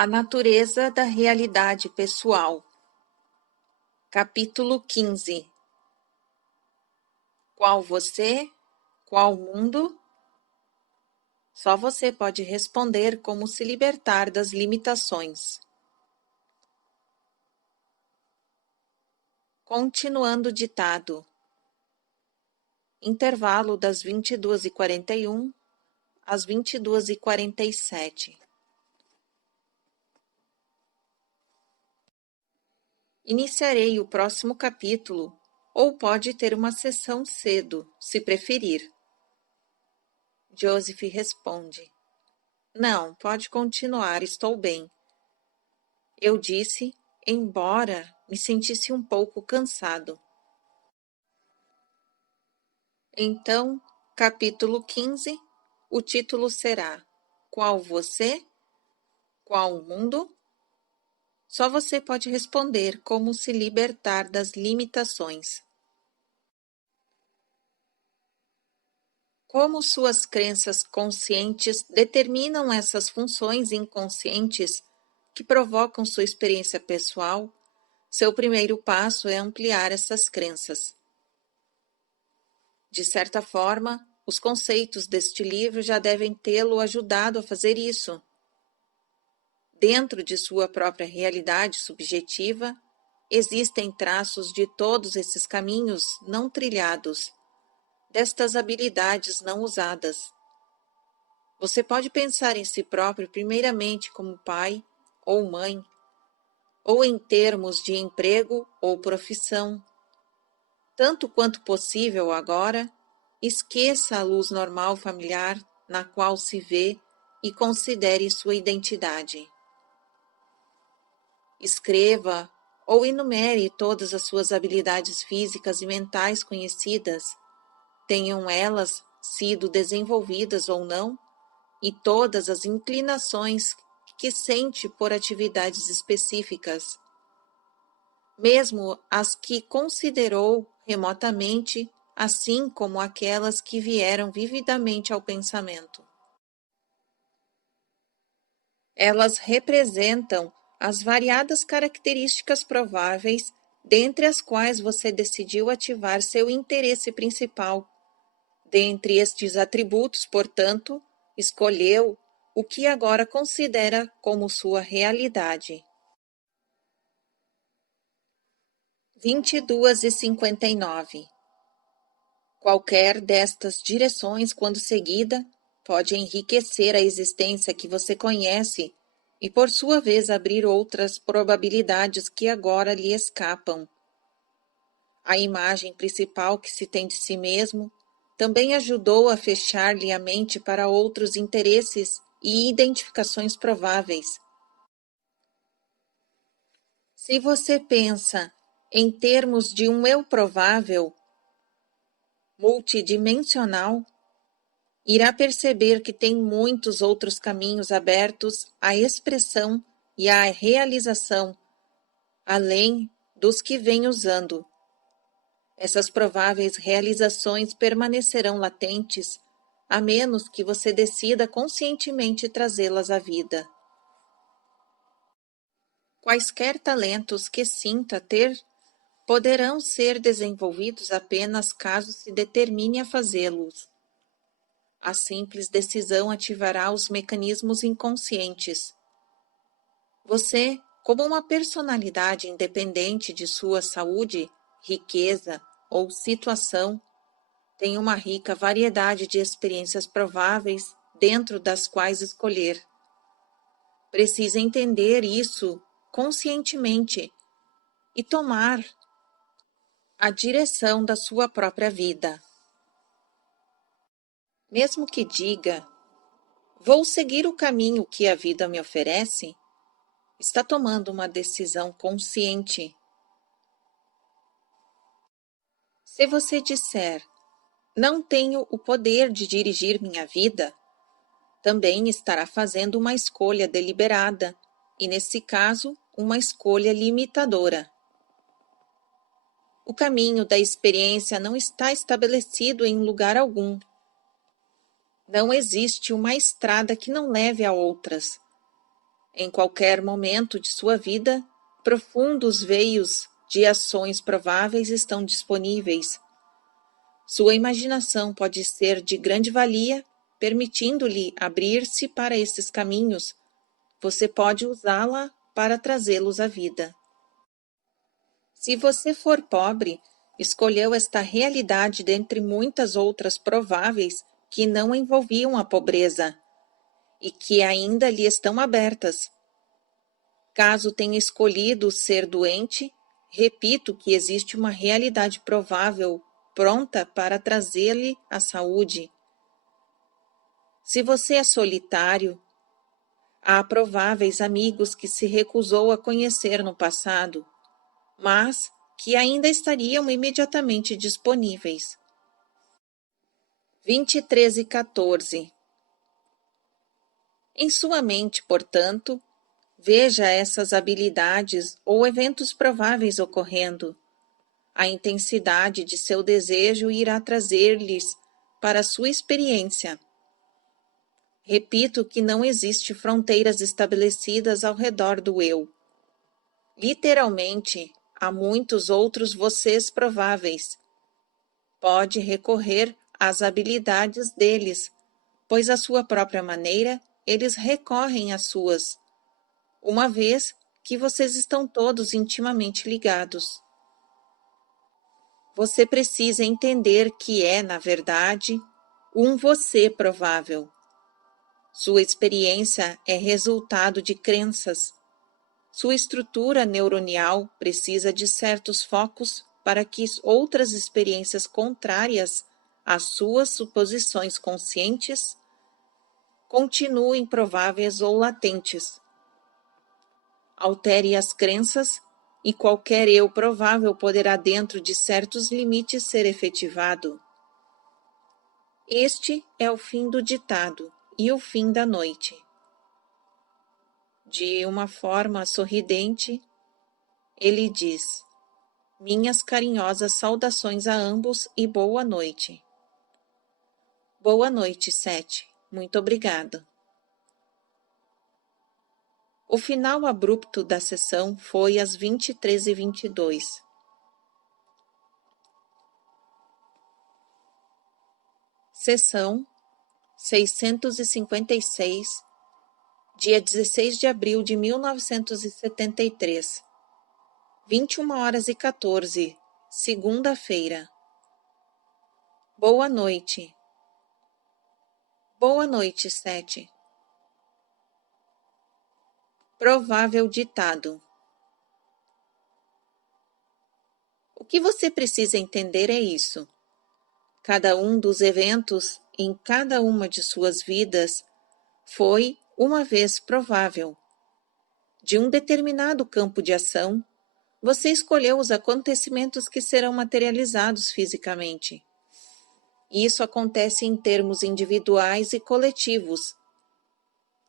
A natureza da realidade pessoal. Capítulo 15. Qual você? Qual mundo? Só você pode responder como se libertar das limitações. Continuando o ditado. Intervalo das 22h41 às 22h47. Iniciarei o próximo capítulo, ou pode ter uma sessão cedo, se preferir. Joseph responde: Não, pode continuar, estou bem. Eu disse, embora me sentisse um pouco cansado. Então, capítulo 15, o título será: Qual você? Qual o mundo? Só você pode responder como se libertar das limitações. Como suas crenças conscientes determinam essas funções inconscientes que provocam sua experiência pessoal, seu primeiro passo é ampliar essas crenças. De certa forma, os conceitos deste livro já devem tê-lo ajudado a fazer isso. Dentro de sua própria realidade subjetiva, existem traços de todos esses caminhos não trilhados, destas habilidades não usadas. Você pode pensar em si próprio primeiramente como pai ou mãe, ou em termos de emprego ou profissão. Tanto quanto possível agora, esqueça a luz normal familiar na qual se vê e considere sua identidade. Escreva ou enumere todas as suas habilidades físicas e mentais conhecidas, tenham elas sido desenvolvidas ou não, e todas as inclinações que sente por atividades específicas, mesmo as que considerou remotamente, assim como aquelas que vieram vividamente ao pensamento. Elas representam as variadas características prováveis, dentre as quais você decidiu ativar seu interesse principal. Dentre estes atributos, portanto, escolheu o que agora considera como sua realidade. 22h59. Qualquer destas direções, quando seguida, pode enriquecer a existência que você conhece e, por sua vez, abrir outras probabilidades que agora lhe escapam. A imagem principal que se tem de si mesmo também ajudou a fechar-lhe a mente para outros interesses e identificações prováveis. Se você pensa em termos de um eu provável, multidimensional, irá perceber que tem muitos outros caminhos abertos à expressão e à realização, além dos que vem usando. Essas prováveis realizações permanecerão latentes, a menos que você decida conscientemente trazê-las à vida. Quaisquer talentos que sinta ter poderão ser desenvolvidos apenas caso se determine a fazê-los. A simples decisão ativará os mecanismos inconscientes. Você, como uma personalidade independente de sua saúde, riqueza ou situação, tem uma rica variedade de experiências prováveis dentro das quais escolher. Precisa entender isso conscientemente e tomar a direção da sua própria vida. Mesmo que diga, vou seguir o caminho que a vida me oferece, está tomando uma decisão consciente. Se você disser, não tenho o poder de dirigir minha vida, também estará fazendo uma escolha deliberada, e nesse caso, uma escolha limitadora. O caminho da experiência não está estabelecido em lugar algum. Não existe uma estrada que não leve a outras. Em qualquer momento de sua vida, profundos veios de ações prováveis estão disponíveis. Sua imaginação pode ser de grande valia, permitindo-lhe abrir-se para esses caminhos. Você pode usá-la para trazê-los à vida. Se você for pobre, escolheu esta realidade dentre muitas outras prováveis que não envolviam a pobreza e que ainda lhe estão abertas. Caso tenha escolhido ser doente, repito que existe uma realidade provável pronta para trazer-lhe a saúde. Se você é solitário, há prováveis amigos que se recusou a conhecer no passado, mas que ainda estariam imediatamente disponíveis. 23:14. Em sua mente, portanto, veja essas habilidades ou eventos prováveis ocorrendo. A intensidade de seu desejo irá trazer-lhes para sua experiência. Repito que não existe fronteiras estabelecidas ao redor do eu. Literalmente, há muitos outros vocês prováveis. Pode recorrer às habilidades deles, pois à sua própria maneira eles recorrem às suas, uma vez que vocês estão todos intimamente ligados. Você precisa entender que é, na verdade, um você provável. Sua experiência é resultado de crenças. Sua estrutura neuronial precisa de certos focos para que outras experiências contrárias às suas suposições conscientes continuem prováveis ou latentes. Altere as crenças e qualquer eu provável poderá, dentro de certos limites, ser efetivado. Este é o fim do ditado e o fim da noite. De uma forma sorridente, ele diz: minhas carinhosas saudações a ambos e boa noite. Boa noite, Sete. Muito obrigado. O final abrupto da sessão foi às 23:22. Sessão 656, dia 16 de abril de 1973, 21h14, segunda-feira. Boa noite. Boa noite, Sete. Provável ditado. O que você precisa entender é isso. Cada um dos eventos em cada uma de suas vidas foi, uma vez provável. De um determinado campo de ação, você escolheu os acontecimentos que serão materializados fisicamente. Isso acontece em termos individuais e coletivos.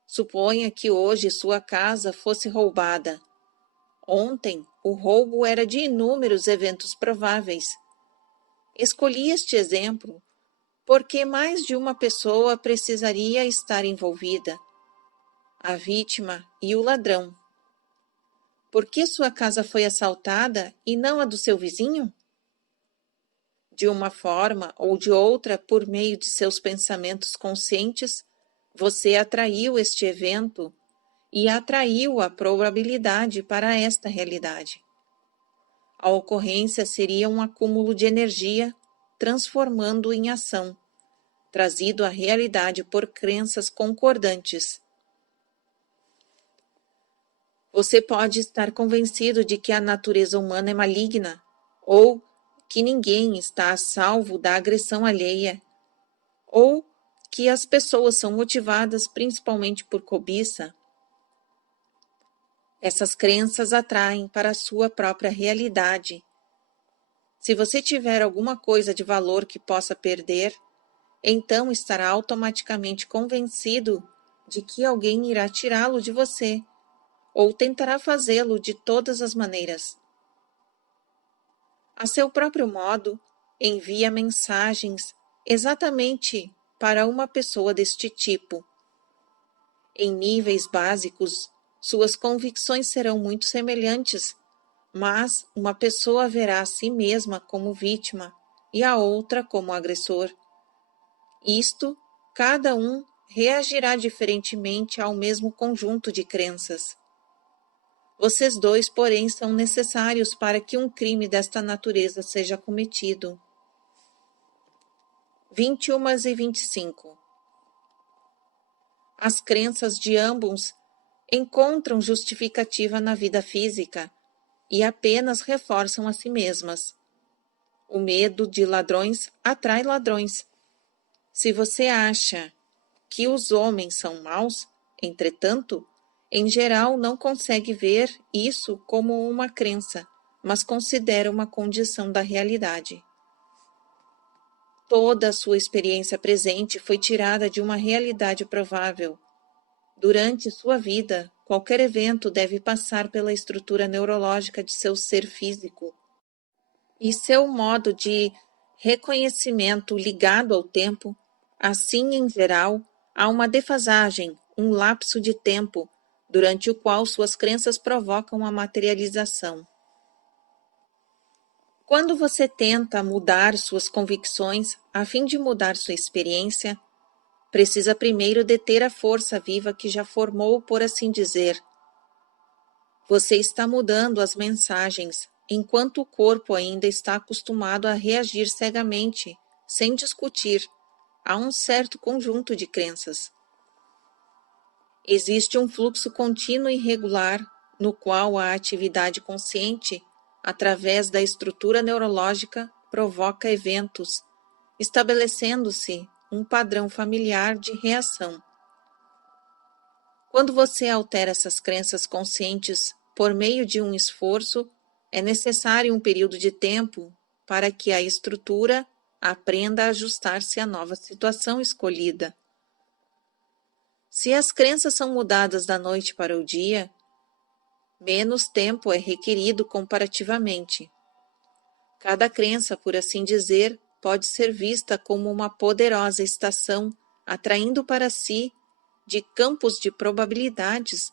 Suponha que hoje sua casa fosse roubada. Ontem, o roubo era de inúmeros eventos prováveis. Escolhi este exemplo porque mais de uma pessoa precisaria estar envolvida: a vítima e o ladrão. Por que sua casa foi assaltada e não a do seu vizinho? De uma forma ou de outra, por meio de seus pensamentos conscientes, você atraiu este evento e atraiu a probabilidade para esta realidade. A ocorrência seria um acúmulo de energia, transformando em ação, trazido à realidade por crenças concordantes. Você pode estar convencido de que a natureza humana é maligna, ou que ninguém está a salvo da agressão alheia, ou que as pessoas são motivadas principalmente por cobiça. Essas crenças atraem para a sua própria realidade. Se você tiver alguma coisa de valor que possa perder, então estará automaticamente convencido de que alguém irá tirá-lo de você, ou tentará fazê-lo de todas as maneiras. A seu próprio modo, envia mensagens exatamente para uma pessoa deste tipo. Em níveis básicos, suas convicções serão muito semelhantes, mas uma pessoa verá a si mesma como vítima e a outra como agressor. Isto, cada um reagirá diferentemente ao mesmo conjunto de crenças. Vocês dois, porém, são necessários para que um crime desta natureza seja cometido. 21 e 25. As crenças de ambos encontram justificativa na vida física e apenas reforçam a si mesmas. O medo de ladrões atrai ladrões. Se você acha que os homens são maus, entretanto, em geral não consegue ver isso como uma crença, mas considera uma condição da realidade. Toda a sua experiência presente foi tirada de uma realidade provável. Durante sua vida, qualquer evento deve passar pela estrutura neurológica de seu ser físico e seu modo de reconhecimento ligado ao tempo. Assim, em geral, há uma defasagem, um lapso de tempo, durante o qual suas crenças provocam a materialização. Quando você tenta mudar suas convicções a fim de mudar sua experiência, precisa primeiro deter a força viva que já formou, por assim dizer. Você está mudando as mensagens, enquanto o corpo ainda está acostumado a reagir cegamente, sem discutir, a um certo conjunto de crenças. Existe um fluxo contínuo e regular, no qual a atividade consciente, através da estrutura neurológica, provoca eventos, estabelecendo-se um padrão familiar de reação. Quando você altera essas crenças conscientes por meio de um esforço, é necessário um período de tempo para que a estrutura aprenda a ajustar-se à nova situação escolhida. Se as crenças são mudadas da noite para o dia, menos tempo é requerido comparativamente. Cada crença, por assim dizer, pode ser vista como uma poderosa estação, atraindo para si, de campos de probabilidades,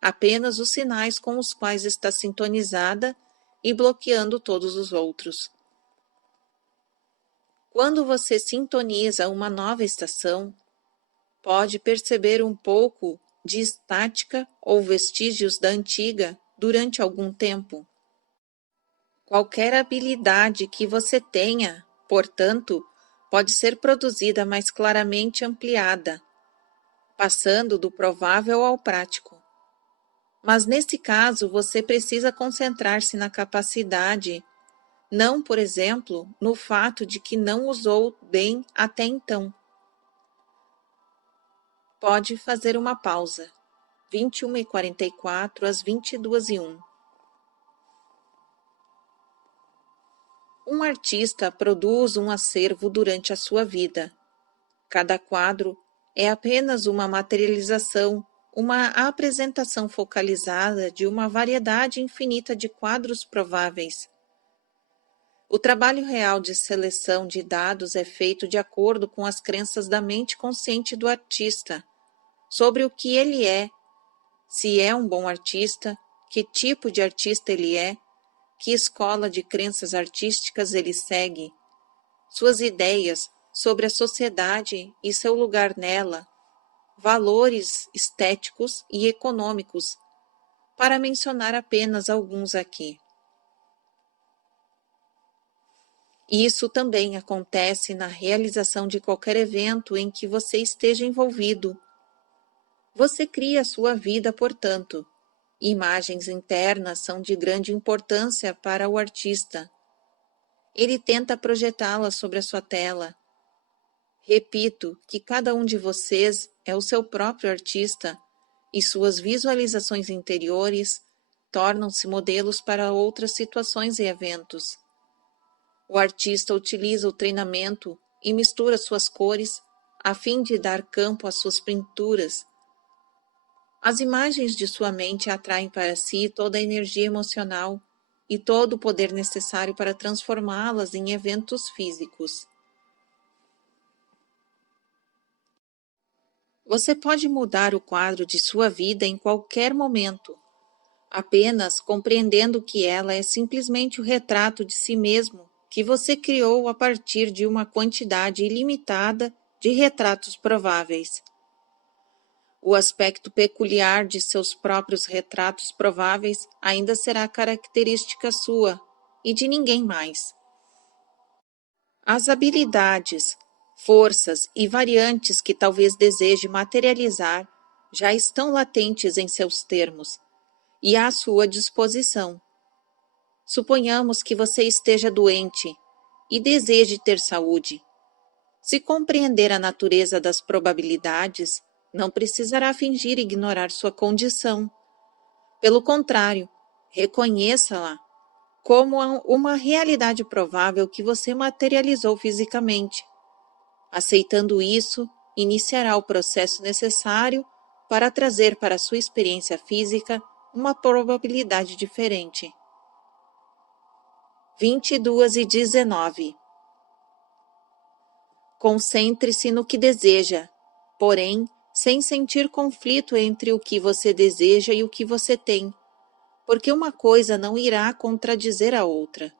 apenas os sinais com os quais está sintonizada e bloqueando todos os outros. Quando você sintoniza uma nova estação, pode perceber um pouco de estática ou vestígios da antiga durante algum tempo. Qualquer habilidade que você tenha, portanto, pode ser produzida mais claramente ampliada, passando do provável ao prático. Mas nesse caso, você precisa concentrar-se na capacidade, não, por exemplo, no fato de que não usou bem até então. Pode fazer uma pausa. 21h44 às 22h01. Um artista produz um acervo durante a sua vida. Cada quadro é apenas uma materialização, uma apresentação focalizada de uma variedade infinita de quadros prováveis. O trabalho real de seleção de dados é feito de acordo com as crenças da mente consciente do artista, sobre o que ele é, se é um bom artista, que tipo de artista ele é, que escola de crenças artísticas ele segue, suas ideias sobre a sociedade e seu lugar nela, valores estéticos e econômicos, para mencionar apenas alguns aqui. Isso também acontece na realização de qualquer evento em que você esteja envolvido. Você cria a sua vida, portanto. Imagens internas são de grande importância para o artista. Ele tenta projetá-las sobre a sua tela. Repito que cada um de vocês é o seu próprio artista e suas visualizações interiores tornam-se modelos para outras situações e eventos. O artista utiliza o treinamento e mistura suas cores a fim de dar campo às suas pinturas. As imagens de sua mente atraem para si toda a energia emocional e todo o poder necessário para transformá-las em eventos físicos. Você pode mudar o quadro de sua vida em qualquer momento, apenas compreendendo que ela é simplesmente o retrato de si mesmo que você criou a partir de uma quantidade ilimitada de retratos prováveis. O aspecto peculiar de seus próprios retratos prováveis ainda será característica sua e de ninguém mais. As habilidades, forças e variantes que talvez deseje materializar já estão latentes em seus termos e à sua disposição. Suponhamos que você esteja doente e deseje ter saúde. Se compreender a natureza das probabilidades, não precisará fingir ignorar sua condição. Pelo contrário, reconheça-la como uma realidade provável que você materializou fisicamente. Aceitando isso, iniciará o processo necessário para trazer para sua experiência física uma probabilidade diferente. 22:19 Concentre-se no que deseja, porém, sem sentir conflito entre o que você deseja e o que você tem, porque uma coisa não irá contradizer a outra.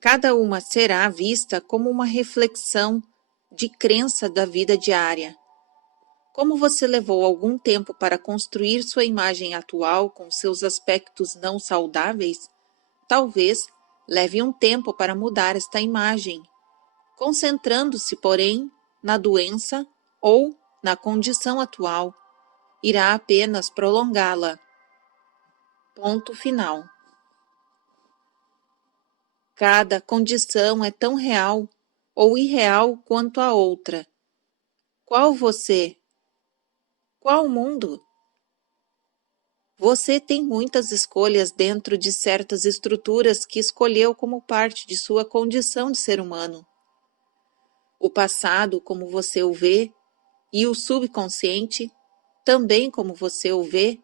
Cada uma será vista como uma reflexão de crença da vida diária. Como você levou algum tempo para construir sua imagem atual com seus aspectos não saudáveis, talvez leve um tempo para mudar esta imagem, concentrando-se, porém, na doença ou na condição atual, irá apenas prolongá-la. Ponto final. Cada condição é tão real ou irreal quanto a outra. Qual você? Qual o mundo? Você tem muitas escolhas dentro de certas estruturas que escolheu como parte de sua condição de ser humano. O passado, como você o vê, e o subconsciente, também como você o vê,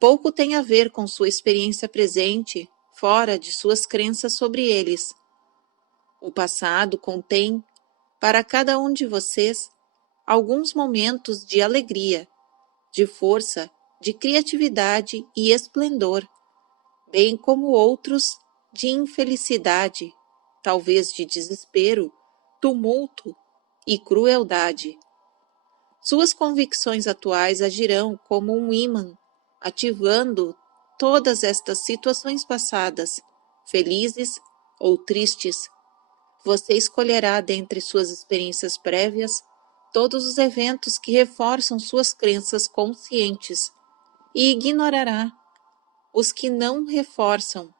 pouco tem a ver com sua experiência presente, fora de suas crenças sobre eles. O passado contém, para cada um de vocês, alguns momentos de alegria, de força, de criatividade e esplendor, bem como outros de infelicidade, talvez de desespero, tumulto e crueldade. Suas convicções atuais agirão como um ímã, ativando todas estas situações passadas, felizes ou tristes. Você escolherá dentre suas experiências prévias todos os eventos que reforçam suas crenças conscientes e ignorará os que não reforçam,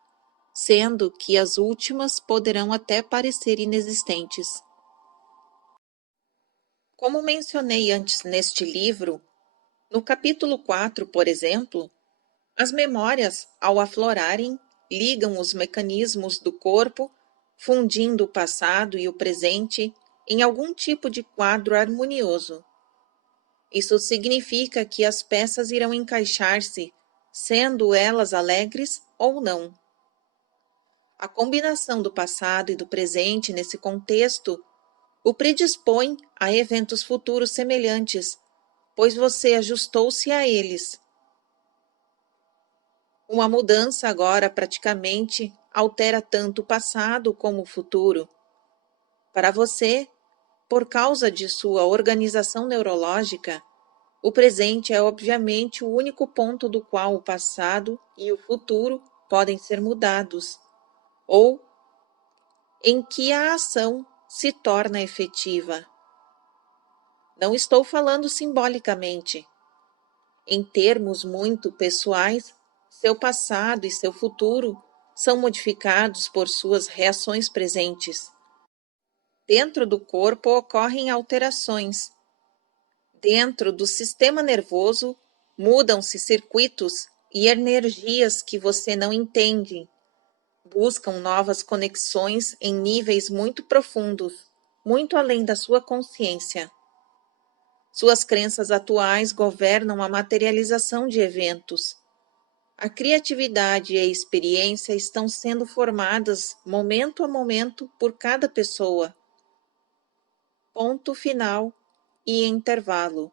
sendo que as últimas poderão até parecer inexistentes. Como mencionei antes neste livro, no capítulo 4, por exemplo, as memórias, ao aflorarem, ligam os mecanismos do corpo, fundindo o passado e o presente em algum tipo de quadro harmonioso. Isso significa que as peças irão encaixar-se, sendo elas alegres ou não. A combinação do passado e do presente nesse contexto o predispõe a eventos futuros semelhantes, pois você ajustou-se a eles. Uma mudança agora praticamente altera tanto o passado como o futuro. Para você, por causa de sua organização neurológica, o presente é obviamente o único ponto do qual o passado e o futuro podem ser mudados, ou em que a ação se torna efetiva. Não estou falando simbolicamente. Em termos muito pessoais, seu passado e seu futuro são modificados por suas reações presentes. Dentro do corpo ocorrem alterações. Dentro do sistema nervoso, mudam-se circuitos e energias que você não entende. Buscam novas conexões em níveis muito profundos, muito além da sua consciência. Suas crenças atuais governam a materialização de eventos. A criatividade e a experiência estão sendo formadas momento a momento por cada pessoa. Ponto final e intervalo.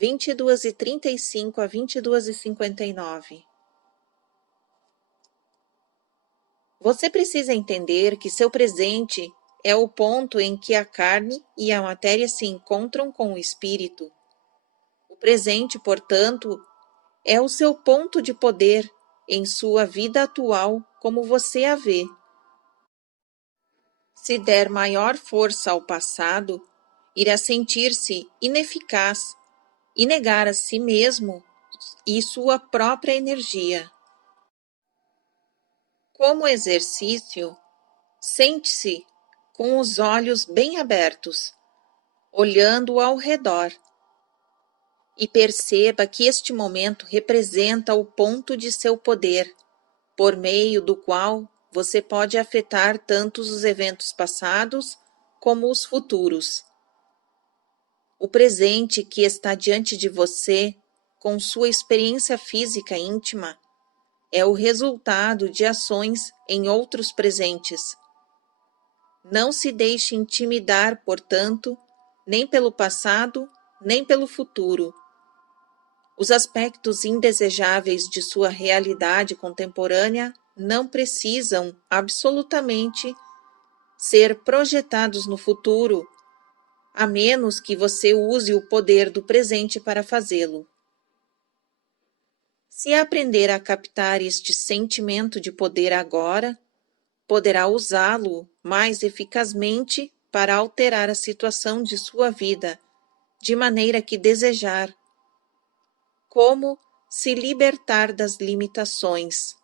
22h35 a 22h59. Você precisa entender que seu presente é o ponto em que a carne e a matéria se encontram com o espírito. O presente, portanto, é o seu ponto de poder em sua vida atual, como você a vê. Se der maior força ao passado, irá sentir-se ineficaz e negar a si mesmo e sua própria energia. Como exercício, sente-se com os olhos bem abertos, olhando ao redor, e perceba que este momento representa o ponto de seu poder, por meio do qual você pode afetar tanto os eventos passados como os futuros. O presente que está diante de você, com sua experiência física íntima, é o resultado de ações em outros presentes. Não se deixe intimidar, portanto, nem pelo passado, nem pelo futuro. Os aspectos indesejáveis de sua realidade contemporânea não precisam, absolutamente, ser projetados no futuro, a menos que você use o poder do presente para fazê-lo. Se aprender a captar este sentimento de poder agora, poderá usá-lo mais eficazmente para alterar a situação de sua vida, de maneira que desejar. Como se libertar das limitações.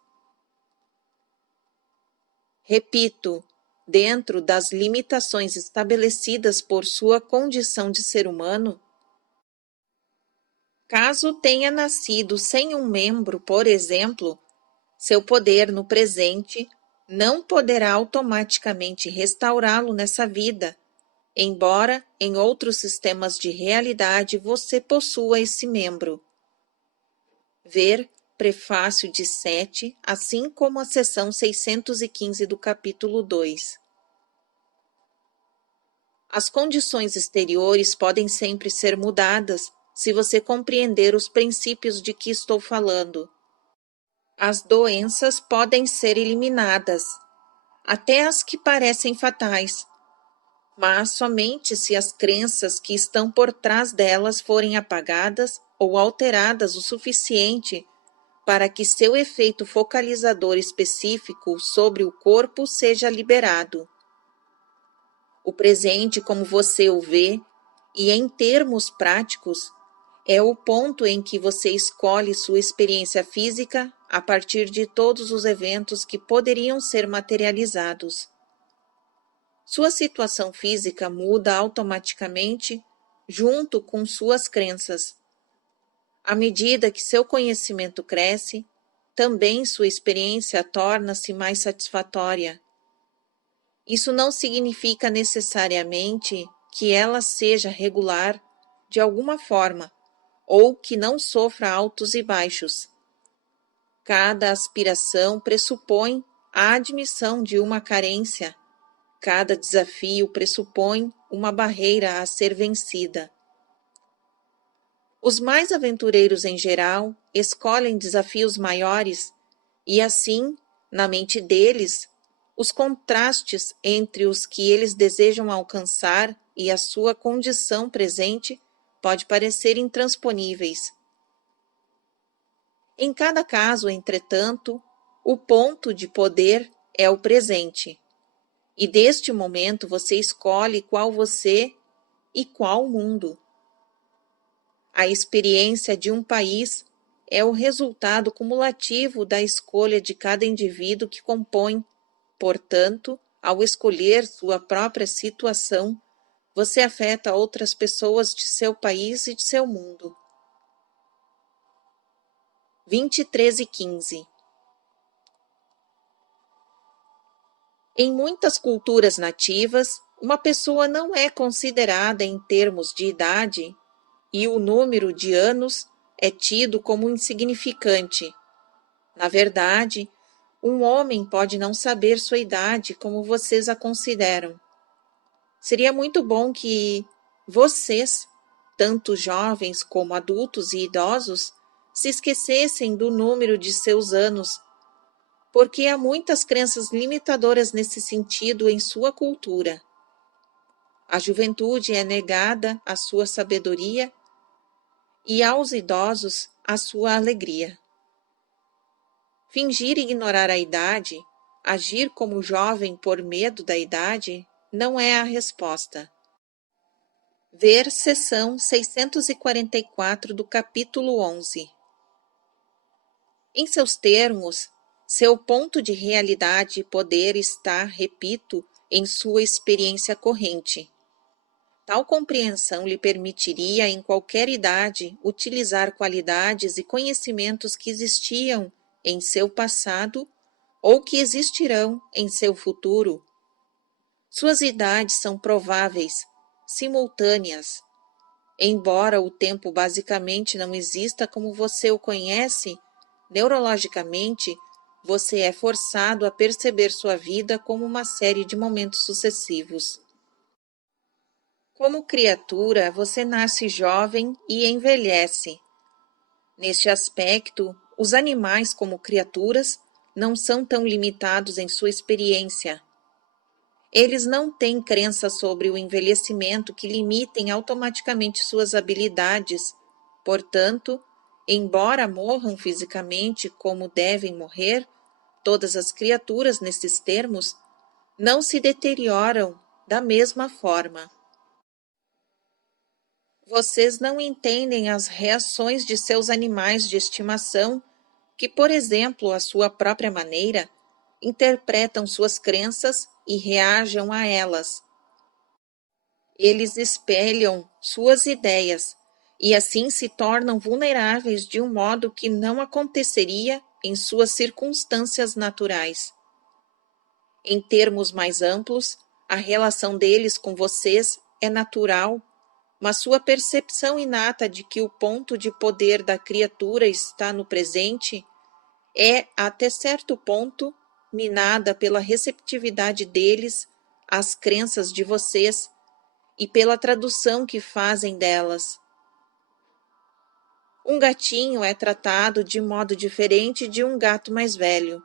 Repito, dentro das limitações estabelecidas por sua condição de ser humano, caso tenha nascido sem um membro, por exemplo, seu poder no presente não poderá automaticamente restaurá-lo nessa vida, embora em outros sistemas de realidade você possua esse membro. Ver Prefácio de Sete, assim como a seção 615 do capítulo 2. As condições exteriores podem sempre ser mudadas se você compreender os princípios de que estou falando. As doenças podem ser eliminadas, até as que parecem fatais, mas somente se as crenças que estão por trás delas forem apagadas ou alteradas o suficiente para que seu efeito focalizador específico sobre o corpo seja liberado. O presente, como você o vê, e em termos práticos, é o ponto em que você escolhe sua experiência física a partir de todos os eventos que poderiam ser materializados. Sua situação física muda automaticamente junto com suas crenças. À medida que seu conhecimento cresce, também sua experiência torna-se mais satisfatória. Isso não significa necessariamente que ela seja regular de alguma forma, ou que não sofra altos e baixos. Cada aspiração pressupõe a admissão de uma carência. Cada desafio pressupõe uma barreira a ser vencida. Os mais aventureiros em geral escolhem desafios maiores e assim, na mente deles, os contrastes entre os que eles desejam alcançar e a sua condição presente pode parecer intransponíveis. Em cada caso, entretanto, o ponto de poder é o presente, e deste momento você escolhe qual você e qual mundo. A experiência de um país é o resultado cumulativo da escolha de cada indivíduo que compõe. Portanto, ao escolher sua própria situação, você afeta outras pessoas de seu país e de seu mundo. 23:15. Em muitas culturas nativas, uma pessoa não é considerada em termos de idade e o número de anos é tido como insignificante. Na verdade, um homem pode não saber sua idade como vocês a consideram. Seria muito bom que vocês, tanto jovens como adultos e idosos, se esquecessem do número de seus anos, porque há muitas crenças limitadoras nesse sentido em sua cultura. A juventude é negada a sua sabedoria e aos idosos a sua alegria. Fingir ignorar a idade, agir como jovem por medo da idade, não é a resposta. Ver seção 644 do capítulo 11. Em seus termos, seu ponto de realidade e poder está, repito, em sua experiência corrente. Tal compreensão lhe permitiria, em qualquer idade, utilizar qualidades e conhecimentos que existiam em seu passado ou que existirão em seu futuro. Suas idades são prováveis, simultâneas. Embora o tempo basicamente não exista como você o conhece, neurologicamente, você é forçado a perceber sua vida como uma série de momentos sucessivos. Como criatura, você nasce jovem e envelhece. Neste aspecto, os animais, como criaturas, não são tão limitados em sua experiência. Eles não têm crença sobre o envelhecimento que limitem automaticamente suas habilidades. Portanto, embora morram fisicamente como devem morrer, todas as criaturas nesses termos não se deterioram da mesma forma. Vocês não entendem as reações de seus animais de estimação, que, por exemplo, à sua própria maneira, interpretam suas crenças e reagem a elas. Eles espelham suas ideias e assim se tornam vulneráveis de um modo que não aconteceria em suas circunstâncias naturais. Em termos mais amplos, a relação deles com vocês é natural, mas sua percepção inata de que o ponto de poder da criatura está no presente é, até certo ponto, minada pela receptividade deles às crenças de vocês e pela tradução que fazem delas. Um gatinho é tratado de modo diferente de um gato mais velho.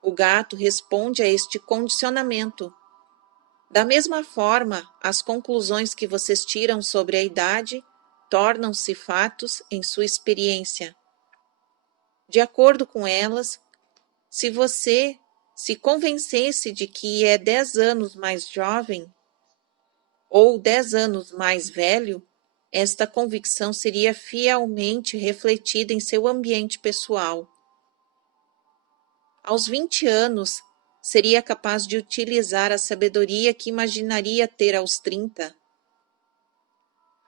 O gato responde a este condicionamento. Da mesma forma, as conclusões que vocês tiram sobre a idade tornam-se fatos em sua experiência. De acordo com elas, se você se convencesse de que é 10 anos mais jovem ou 10 anos mais velho, esta convicção seria fielmente refletida em seu ambiente pessoal. Aos 20 anos, seria capaz de utilizar a sabedoria que imaginaria ter aos 30.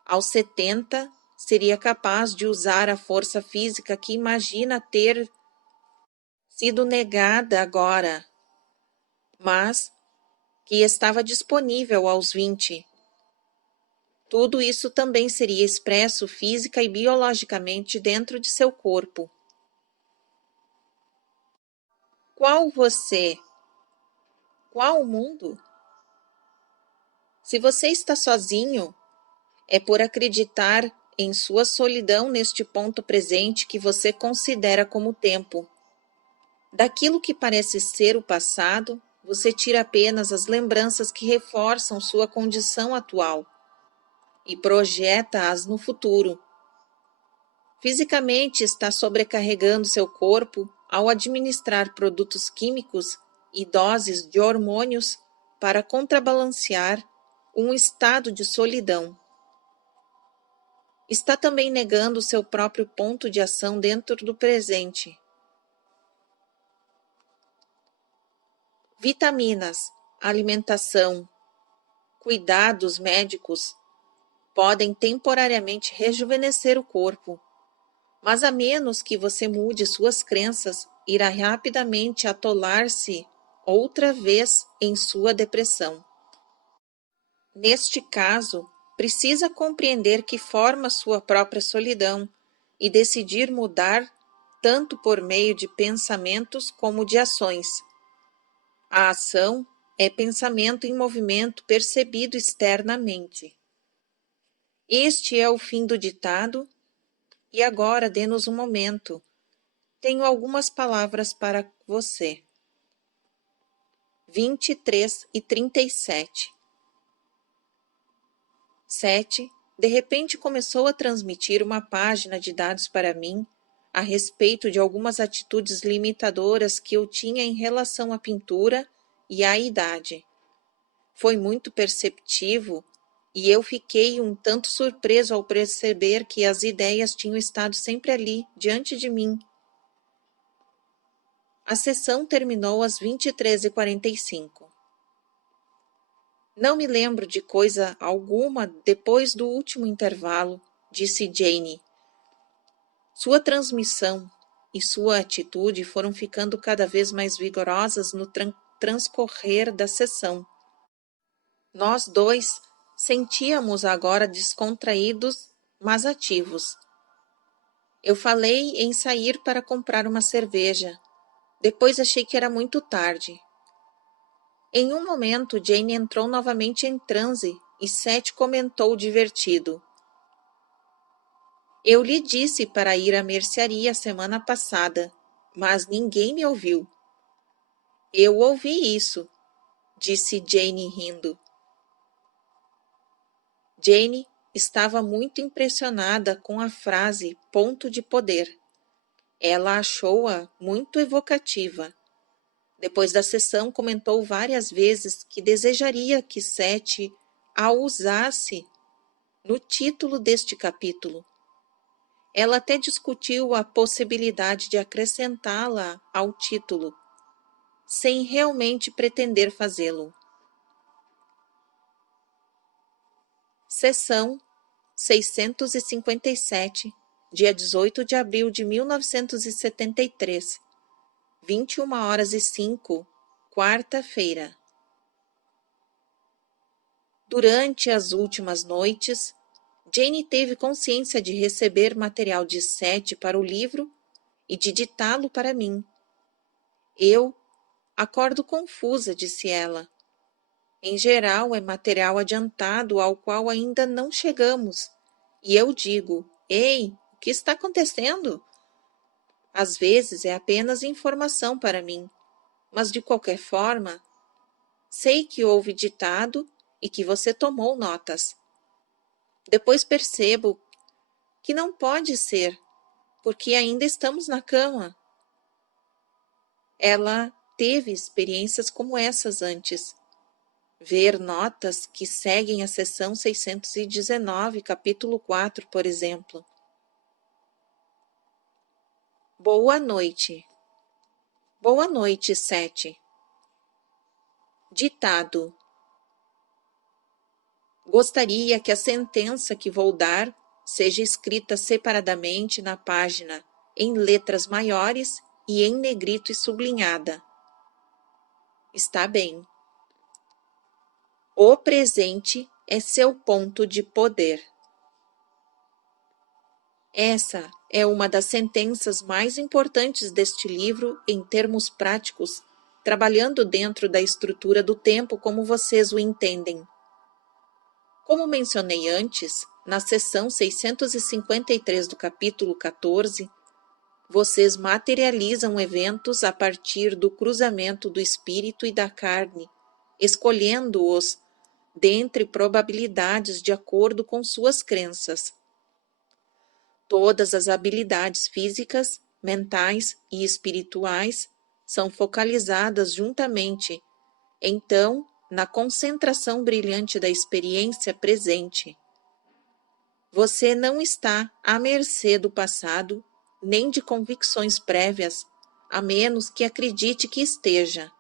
Aos 70, seria capaz de usar a força física que imagina ter sido negada agora, mas que estava disponível aos 20. Tudo isso também seria expresso física e biologicamente dentro de seu corpo. Qual você? Qual o mundo? Se você está sozinho, é por acreditar em sua solidão neste ponto presente que você considera como tempo. Daquilo que parece ser o passado, você tira apenas as lembranças que reforçam sua condição atual e projeta-as no futuro. Fisicamente está sobrecarregando seu corpo ao administrar produtos químicos e doses de hormônios para contrabalancear um estado de solidão. Está também negando seu próprio ponto de ação dentro do presente. Vitaminas, alimentação, cuidados médicos podem temporariamente rejuvenescer o corpo, mas a menos que você mude suas crenças, irá rapidamente atolar-se outra vez em sua depressão. Neste caso, precisa compreender que forma sua própria solidão e decidir mudar tanto por meio de pensamentos como de ações. A ação é pensamento em movimento percebido externamente. Este é o fim do ditado, e agora dê-nos um momento. Tenho algumas palavras para você. 23:37. 7. De repente começou a transmitir uma página de dados para mim a respeito de algumas atitudes limitadoras que eu tinha em relação à pintura e à idade. Foi muito perceptivo e eu fiquei um tanto surpreso ao perceber que as ideias tinham estado sempre ali, diante de mim. A sessão terminou às 23:45. Não me lembro de coisa alguma depois do último intervalo, disse Jane. Sua transmissão e sua atitude foram ficando cada vez mais vigorosas no transcorrer da sessão. Nós dois sentíamos agora descontraídos, mas ativos. Eu falei em sair para comprar uma cerveja. Depois achei que era muito tarde. Em um momento, Jane entrou novamente em transe e Seth comentou divertido. Eu lhe disse para ir à mercearia semana passada, mas ninguém me ouviu. Eu ouvi isso, disse Jane rindo. Jane estava muito impressionada com a frase ponto de poder. Ela achou-a muito evocativa. Depois da sessão, comentou várias vezes que desejaria que Seth a usasse no título deste capítulo. Ela até discutiu a possibilidade de acrescentá-la ao título, sem realmente pretender fazê-lo. Sessão 657, dia 18 de abril de 1973, 21h05, quarta-feira. Durante as últimas noites, Jane teve consciência de receber material de Seth para o livro e de ditá-lo para mim. Eu acordo confusa, disse ela. Em geral, é material adiantado ao qual ainda não chegamos. E eu digo, ei, o que está acontecendo? Às vezes é apenas informação para mim, mas de qualquer forma, sei que houve ditado e que você tomou notas. Depois percebo que não pode ser, porque ainda estamos na cama. Ela teve experiências como essas antes. Ver notas que seguem a seção 619, capítulo 4, por exemplo. Boa noite. Boa noite, Seth. Ditado. Gostaria que a sentença que vou dar seja escrita separadamente na página, em letras maiores e em negrito e sublinhada. Está bem. O presente é seu ponto de poder. Essa é uma das sentenças mais importantes deste livro em termos práticos, trabalhando dentro da estrutura do tempo como vocês o entendem. Como mencionei antes, na seção 653 do capítulo 14, vocês materializam eventos a partir do cruzamento do espírito e da carne, escolhendo-os dentre probabilidades de acordo com suas crenças. Todas as habilidades físicas, mentais e espirituais são focalizadas juntamente, então, na concentração brilhante da experiência presente. Você não está à mercê do passado, nem de convicções prévias, a menos que acredite que esteja.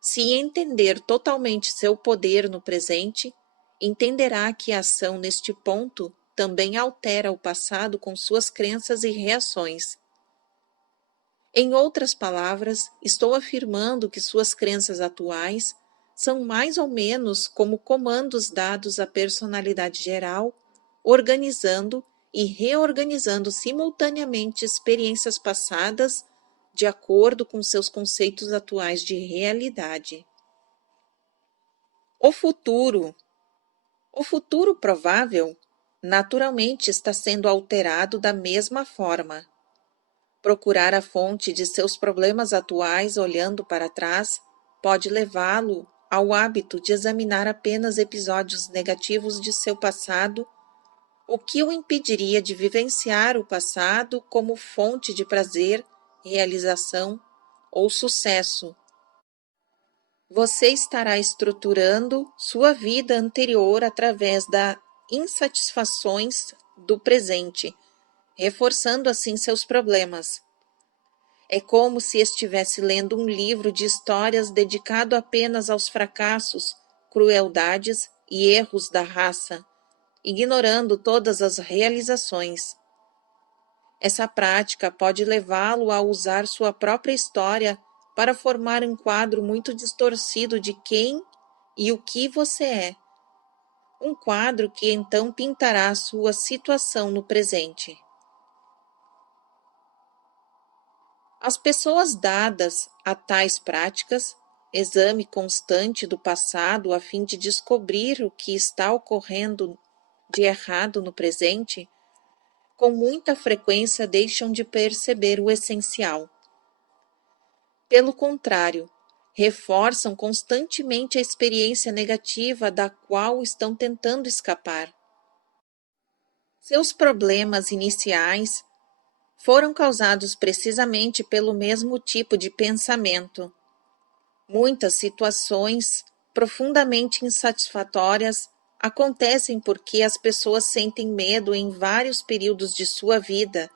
Se entender totalmente seu poder no presente, entenderá que a ação neste ponto também altera o passado com suas crenças e reações. Em outras palavras, estou afirmando que suas crenças atuais são mais ou menos como comandos dados à personalidade geral, organizando e reorganizando simultaneamente experiências passadas de acordo com seus conceitos atuais de realidade. O futuro provável naturalmente está sendo alterado da mesma forma. Procurar a fonte de seus problemas atuais olhando para trás pode levá-lo ao hábito de examinar apenas episódios negativos de seu passado, o que o impediria de vivenciar o passado como fonte de prazer, realização ou sucesso. Você estará estruturando sua vida anterior através das insatisfações do presente, reforçando assim seus problemas. É como se estivesse lendo um livro de histórias dedicado apenas aos fracassos, crueldades e erros da raça, ignorando todas as realizações. Essa prática pode levá-lo a usar sua própria história para formar um quadro muito distorcido de quem e o que você é. Um quadro que então pintará sua situação no presente. As pessoas dadas a tais práticas, exame constante do passado a fim de descobrir o que está ocorrendo de errado no presente, com muita frequência deixam de perceber o essencial. Pelo contrário, reforçam constantemente a experiência negativa da qual estão tentando escapar. Seus problemas iniciais foram causados precisamente pelo mesmo tipo de pensamento. Muitas situações profundamente insatisfatórias acontecem porque as pessoas sentem medo em vários períodos de sua vida,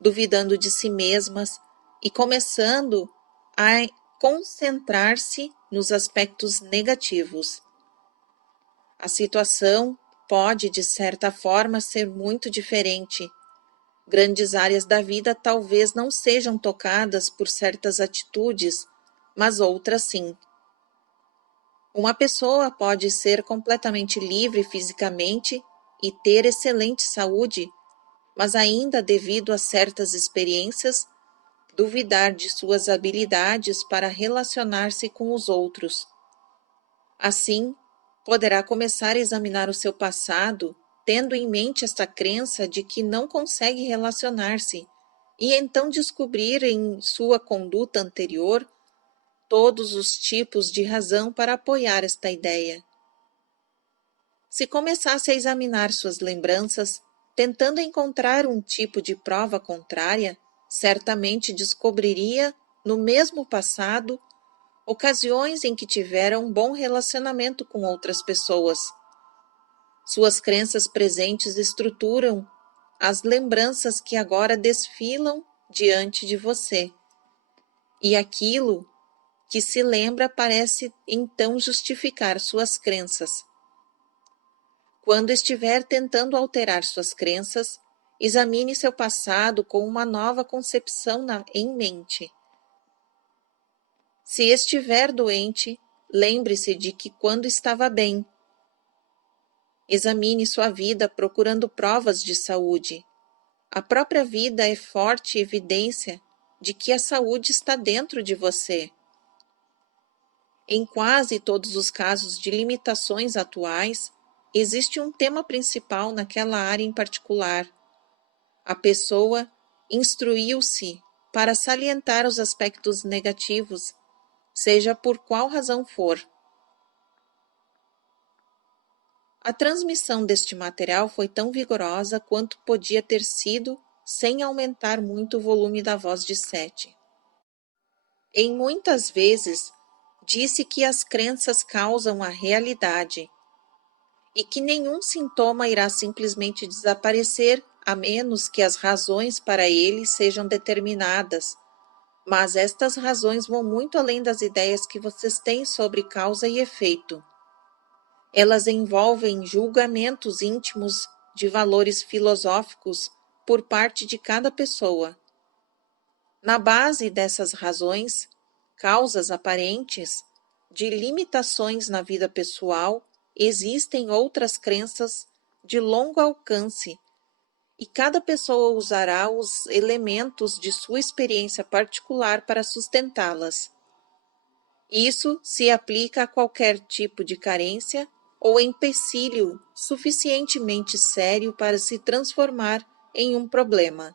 duvidando de si mesmas e começando a concentrar-se nos aspectos negativos. A situação pode, de certa forma, ser muito diferente. Grandes áreas da vida talvez não sejam tocadas por certas atitudes, mas outras sim. Uma pessoa pode ser completamente livre fisicamente e ter excelente saúde, mas ainda devido a certas experiências, duvidar de suas habilidades para relacionar-se com os outros. Assim, poderá começar a examinar o seu passado, tendo em mente esta crença de que não consegue relacionar-se, e então descobrir em sua conduta anterior todos os tipos de razão para apoiar esta ideia. Se começasse a examinar suas lembranças, tentando encontrar um tipo de prova contrária, certamente descobriria, no mesmo passado, ocasiões em que tiveram um bom relacionamento com outras pessoas. Suas crenças presentes estruturam as lembranças que agora desfilam diante de você. E aquilo que se lembra parece então justificar suas crenças. Quando estiver tentando alterar suas crenças, examine seu passado com uma nova concepção em mente. Se estiver doente, lembre-se de que quando estava bem. Examine sua vida procurando provas de saúde. A própria vida é forte evidência de que a saúde está dentro de você. Em quase todos os casos de limitações atuais, existe um tema principal naquela área em particular. A pessoa instruiu-se para salientar os aspectos negativos, seja por qual razão for. A transmissão deste material foi tão vigorosa quanto podia ter sido sem aumentar muito o volume da voz de Sete. Em muitas vezes, disse que as crenças causam a realidade e que nenhum sintoma irá simplesmente desaparecer a menos que as razões para ele sejam determinadas, mas estas razões vão muito além das ideias que vocês têm sobre causa e efeito. Elas envolvem julgamentos íntimos de valores filosóficos por parte de cada pessoa. Na base dessas razões, causas aparentes de limitações na vida pessoal, existem outras crenças de longo alcance e cada pessoa usará os elementos de sua experiência particular para sustentá-las. Isso se aplica a qualquer tipo de carência ou empecilho suficientemente sério para se transformar em um problema.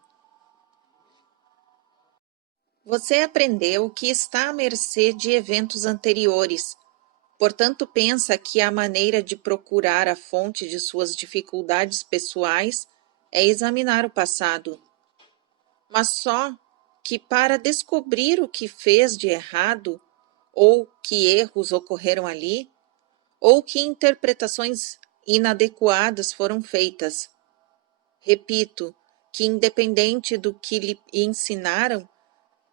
Você aprendeu que está à mercê de eventos anteriores, portanto pensa que a maneira de procurar a fonte de suas dificuldades pessoais é examinar o passado. Mas só que para descobrir o que fez de errado, ou que erros ocorreram ali, ou que interpretações inadequadas foram feitas. Repito que, independente do que lhe ensinaram,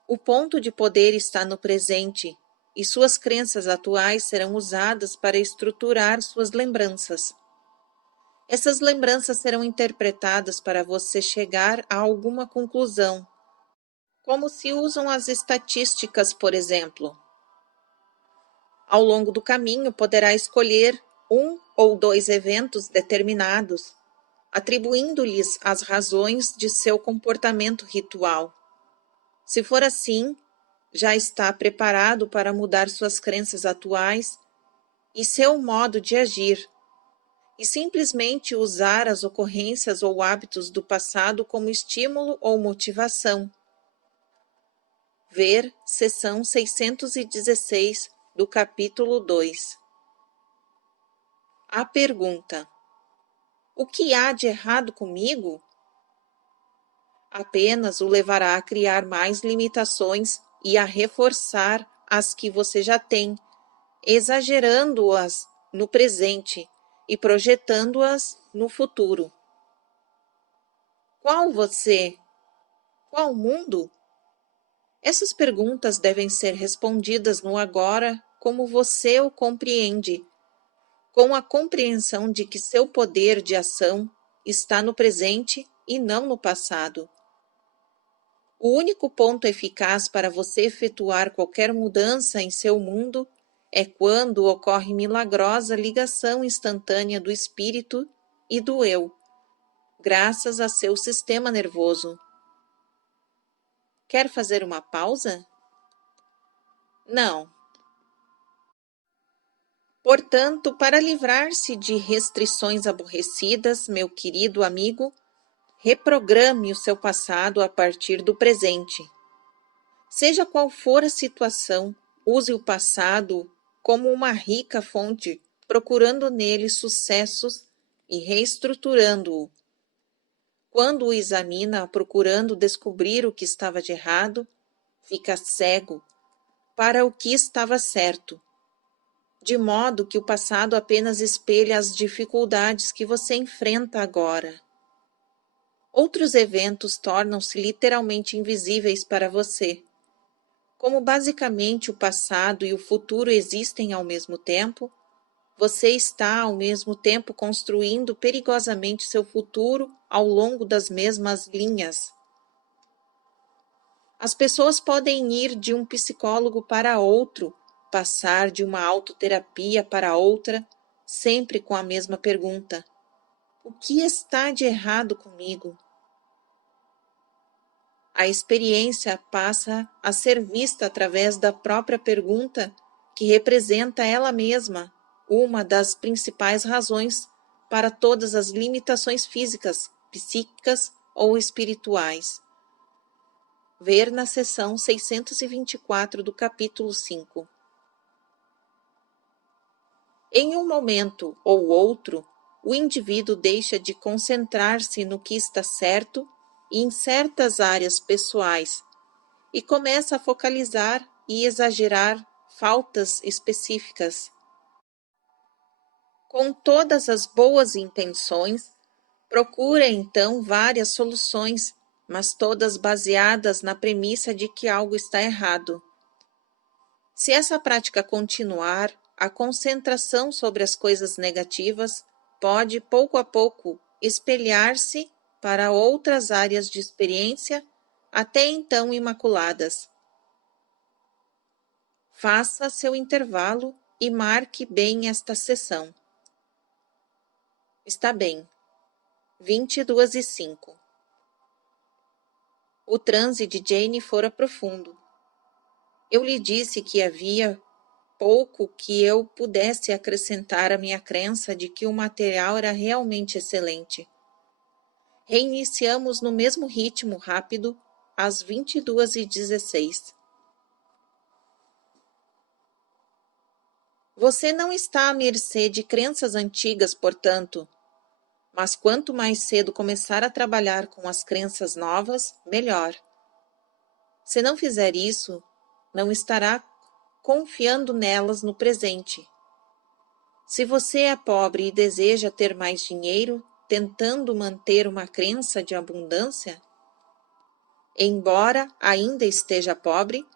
o ponto de poder está no presente e suas crenças atuais serão usadas para estruturar suas lembranças. Essas lembranças serão interpretadas para você chegar a alguma conclusão, como se usam as estatísticas, por exemplo. Ao longo do caminho, poderá escolher um ou dois eventos determinados, atribuindo-lhes as razões de seu comportamento ritual. Se for assim, já está preparado para mudar suas crenças atuais e seu modo de agir, e simplesmente usar as ocorrências ou hábitos do passado como estímulo ou motivação. Ver seção 616 do capítulo 2. A pergunta: o que há de errado comigo? Apenas o levará a criar mais limitações e a reforçar as que você já tem, exagerando-as no presente e projetando-as no futuro. Qual você? Qual mundo? Essas perguntas devem ser respondidas no agora como você o compreende, com a compreensão de que seu poder de ação está no presente e não no passado. O único ponto eficaz para você efetuar qualquer mudança em seu mundo é quando ocorre milagrosa ligação instantânea do espírito e do eu, graças a seu sistema nervoso. Quer fazer uma pausa? Não. Portanto, para livrar-se de restrições aborrecidas, meu querido amigo, reprograme o seu passado a partir do presente. Seja qual for a situação, use o passado como uma rica fonte, procurando nele sucessos e reestruturando-o. Quando o examina procurando descobrir o que estava de errado, fica cego para o que estava certo, de modo que o passado apenas espelha as dificuldades que você enfrenta agora. Outros eventos tornam-se literalmente invisíveis para você. Como basicamente o passado e o futuro existem ao mesmo tempo, você está ao mesmo tempo construindo perigosamente seu futuro ao longo das mesmas linhas. As pessoas podem ir de um psicólogo para outro, passar de uma autoterapia para outra, sempre com a mesma pergunta: o que está de errado comigo? A experiência passa a ser vista através da própria pergunta, que representa ela mesma uma das principais razões para todas as limitações físicas, psíquicas ou espirituais. Ver na seção 624 do capítulo 5. Em um momento ou outro, o indivíduo deixa de concentrar-se no que está certo e em certas áreas pessoais e começa a focalizar e exagerar faltas específicas. Com todas as boas intenções, procura então várias soluções, mas todas baseadas na premissa de que algo está errado. Se essa prática continuar, a concentração sobre as coisas negativas pode, pouco a pouco, espelhar-se para outras áreas de experiência, até então imaculadas. Faça seu intervalo e marque bem esta sessão. Está bem. 22h05. O transe de Jane fora profundo. Eu lhe disse que havia pouco que eu pudesse acrescentar à minha crença de que o material era realmente excelente. Reiniciamos no mesmo ritmo rápido às 22h16. Você não está à mercê de crenças antigas, portanto, mas quanto mais cedo começar a trabalhar com as crenças novas, melhor. Se não fizer isso, não estará confiando nelas no presente. Se você é pobre e deseja ter mais dinheiro, tentando manter uma crença de abundância, embora ainda esteja pobre,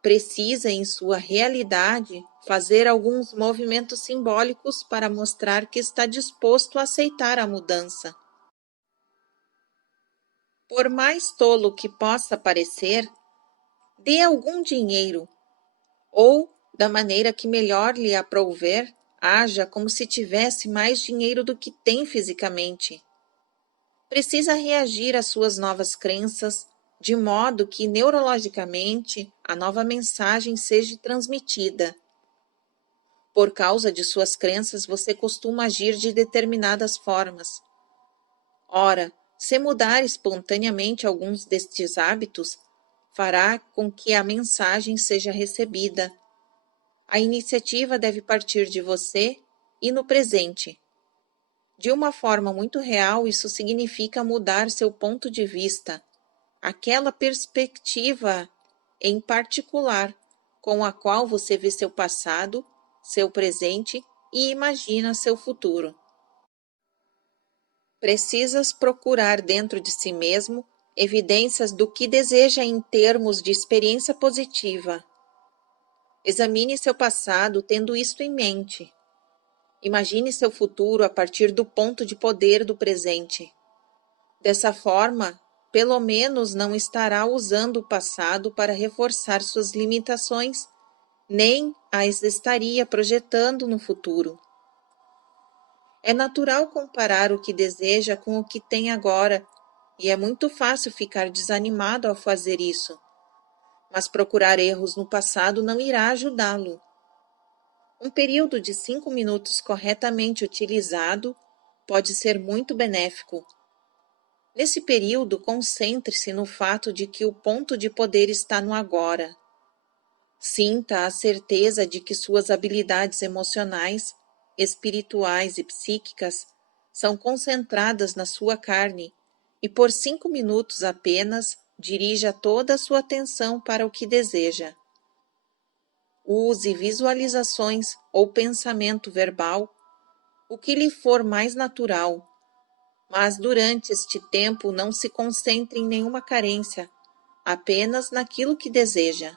precisa em sua realidade fazer alguns movimentos simbólicos para mostrar que está disposto a aceitar a mudança. Por mais tolo que possa parecer, dê algum dinheiro ou, da maneira que melhor lhe aprouver, haja como se tivesse mais dinheiro do que tem fisicamente. Precisa reagir às suas novas crenças, de modo que neurologicamente a nova mensagem seja transmitida. Por causa de suas crenças, você costuma agir de determinadas formas. Ora, se mudar espontaneamente alguns destes hábitos, fará com que a mensagem seja recebida. A iniciativa deve partir de você e no presente. De uma forma muito real, isso significa mudar seu ponto de vista, aquela perspectiva em particular com a qual você vê seu passado, seu presente e imagina seu futuro. Precisas procurar dentro de si mesmo evidências do que deseja em termos de experiência positiva. Examine seu passado tendo isto em mente. Imagine seu futuro a partir do ponto de poder do presente. Dessa forma, pelo menos não estará usando o passado para reforçar suas limitações, nem as estaria projetando no futuro. É natural comparar o que deseja com o que tem agora, e é muito fácil ficar desanimado ao fazer isso. Mas procurar erros no passado não irá ajudá-lo. Um período de 5 minutos corretamente utilizado pode ser muito benéfico. Nesse período, concentre-se no fato de que o ponto de poder está no agora. Sinta a certeza de que suas habilidades emocionais, espirituais e psíquicas são concentradas na sua carne e por 5 minutos apenas dirija toda a sua atenção para o que deseja. Use visualizações ou pensamento verbal, o que lhe for mais natural, mas durante este tempo não se concentre em nenhuma carência, apenas naquilo que deseja.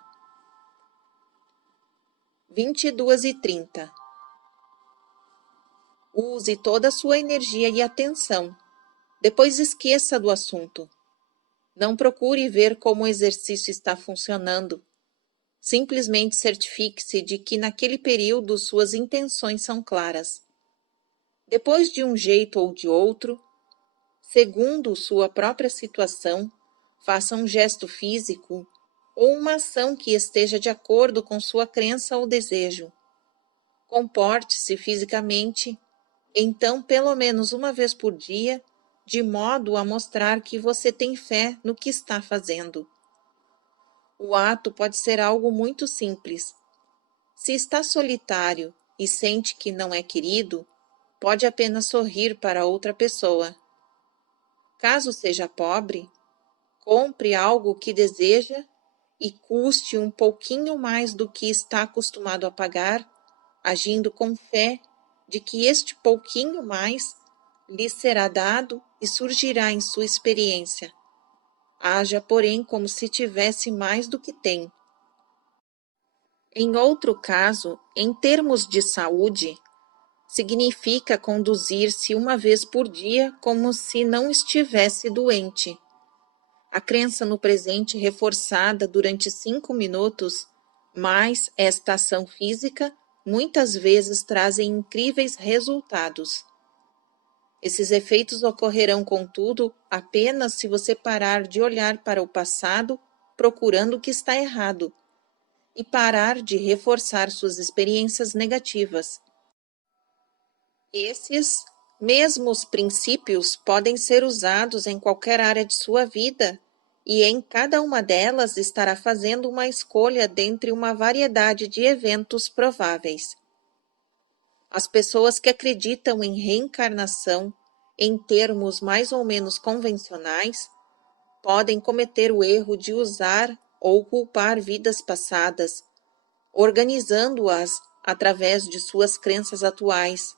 22h30. Use toda a sua energia e atenção. Depois esqueça do assunto. Não procure ver como o exercício está funcionando. Simplesmente certifique-se de que naquele período suas intenções são claras. Depois, de um jeito ou de outro, segundo sua própria situação, faça um gesto físico ou uma ação que esteja de acordo com sua crença ou desejo. Comporte-se fisicamente, então, pelo menos uma vez por dia, de modo a mostrar que você tem fé no que está fazendo. O ato pode ser algo muito simples. Se está solitário e sente que não é querido, pode apenas sorrir para outra pessoa. Caso seja pobre, compre algo que deseja e custe um pouquinho mais do que está acostumado a pagar, agindo com fé de que este pouquinho mais lhe será dado e surgirá em sua experiência. Haja, porém, como se tivesse mais do que tem. Em outro caso, em termos de saúde, significa conduzir-se uma vez por dia como se não estivesse doente. A crença no presente reforçada durante 5 minutos, mais esta ação física, muitas vezes trazem incríveis resultados. Esses efeitos ocorrerão, contudo, apenas se você parar de olhar para o passado procurando o que está errado e parar de reforçar suas experiências negativas. Esses mesmos princípios podem ser usados em qualquer área de sua vida, e em cada uma delas estará fazendo uma escolha dentre uma variedade de eventos prováveis. As pessoas que acreditam em reencarnação em termos mais ou menos convencionais podem cometer o erro de usar ou culpar vidas passadas, organizando-as através de suas crenças atuais.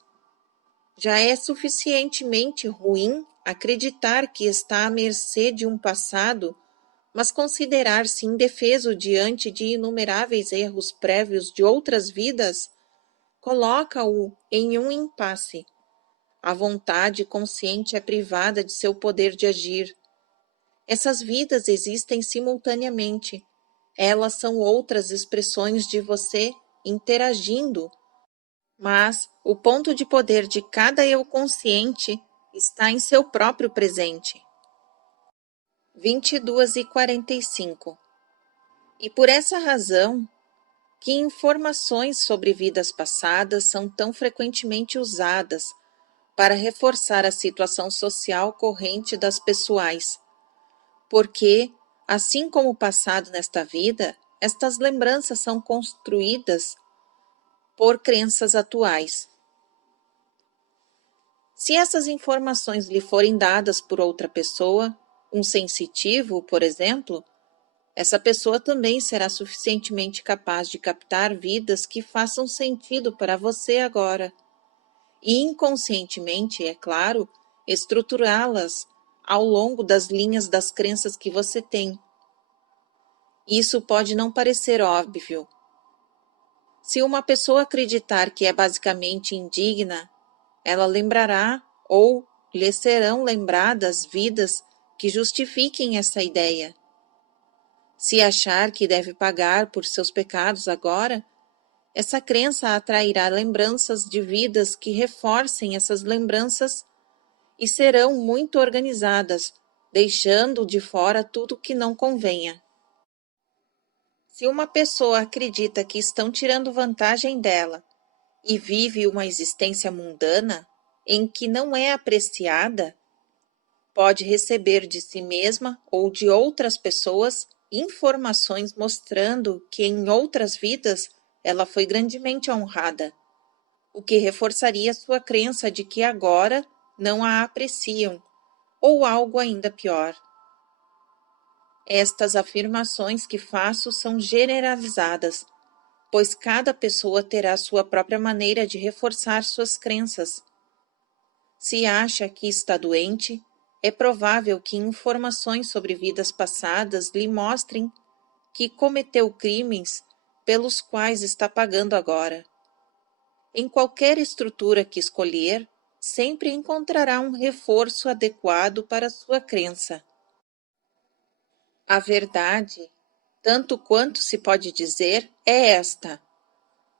Já é suficientemente ruim acreditar que está à mercê de um passado, mas considerar-se indefeso diante de inumeráveis erros prévios de outras vidas coloca-o em um impasse. A vontade consciente é privada de seu poder de agir. Essas vidas existem simultaneamente. Elas são outras expressões de você interagindo, mas o ponto de poder de cada eu consciente está em seu próprio presente. 22:45. E por essa razão, que informações sobre vidas passadas são tão frequentemente usadas para reforçar a situação social corrente das pessoais, porque, assim como o passado nesta vida, estas lembranças são construídas por crenças atuais. Se essas informações lhe forem dadas por outra pessoa, um sensitivo, por exemplo, essa pessoa também será suficientemente capaz de captar vidas que façam sentido para você agora e inconscientemente, é claro, estruturá-las ao longo das linhas das crenças que você tem. Isso pode não parecer óbvio. Se uma pessoa acreditar que é basicamente indigna, ela lembrará ou lhe serão lembradas vidas que justifiquem essa ideia. Se achar que deve pagar por seus pecados agora, essa crença atrairá lembranças de vidas que reforcem essas lembranças e serão muito organizadas, deixando de fora tudo que não convenha. Se uma pessoa acredita que estão tirando vantagem dela e vive uma existência mundana em que não é apreciada, pode receber de si mesma ou de outras pessoas informações mostrando que em outras vidas ela foi grandemente honrada, o que reforçaria sua crença de que agora não a apreciam, ou algo ainda pior. Estas afirmações que faço são generalizadas, pois cada pessoa terá sua própria maneira de reforçar suas crenças. Se acha que está doente, é provável que informações sobre vidas passadas lhe mostrem que cometeu crimes pelos quais está pagando agora. Em qualquer estrutura que escolher, sempre encontrará um reforço adequado para sua crença. A verdade, tanto quanto se pode dizer, é esta: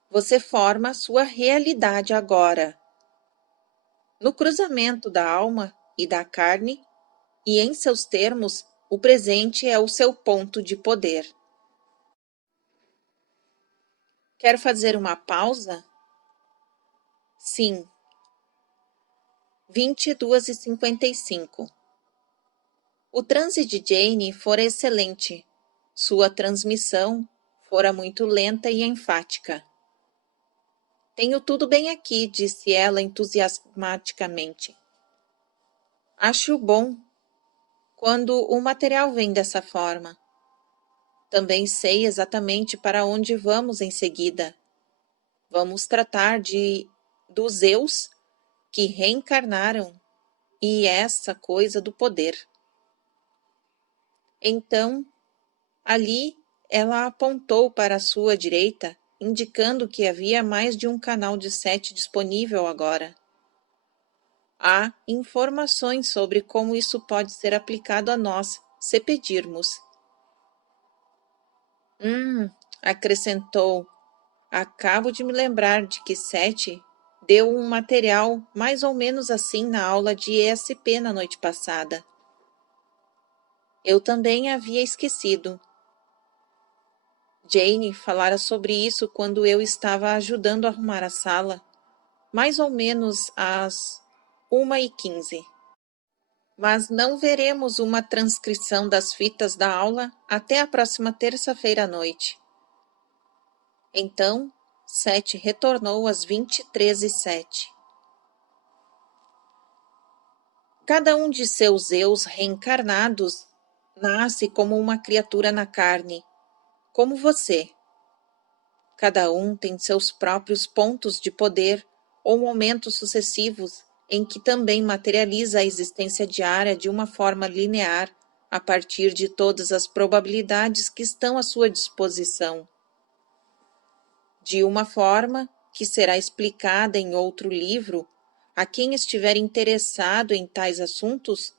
você forma sua realidade agora. No cruzamento da alma e da carne, e em seus termos, o presente é o seu ponto de poder. Quer fazer uma pausa? Sim. 22:55. O transe de Jane fora excelente. Sua transmissão fora muito lenta e enfática. Tenho tudo bem aqui, disse ela entusiasmaticamente. Acho bom quando o material vem dessa forma. Também sei exatamente para onde vamos em seguida. Vamos tratar dos eus que reencarnaram e essa coisa do poder. Então, ali ela apontou para a sua direita, indicando que havia mais de um canal de 7 disponível agora. Há informações sobre como isso pode ser aplicado a nós, se pedirmos. Acrescentou, acabo de me lembrar de que 7 deu um material mais ou menos assim na aula de ESP na noite passada. Eu também havia esquecido. Jane falara sobre isso quando eu estava ajudando a arrumar a sala, mais ou menos às 1h15. Mas não veremos uma transcrição das fitas da aula até a próxima terça-feira à noite. Então, Seth retornou às 23h07. Cada um de seus eus reencarnados nasce como uma criatura na carne, como você. Cada um tem seus próprios pontos de poder ou momentos sucessivos em que também materializa a existência diária de uma forma linear a partir de todas as probabilidades que estão à sua disposição. De uma forma que será explicada em outro livro, a quem estiver interessado em tais assuntos,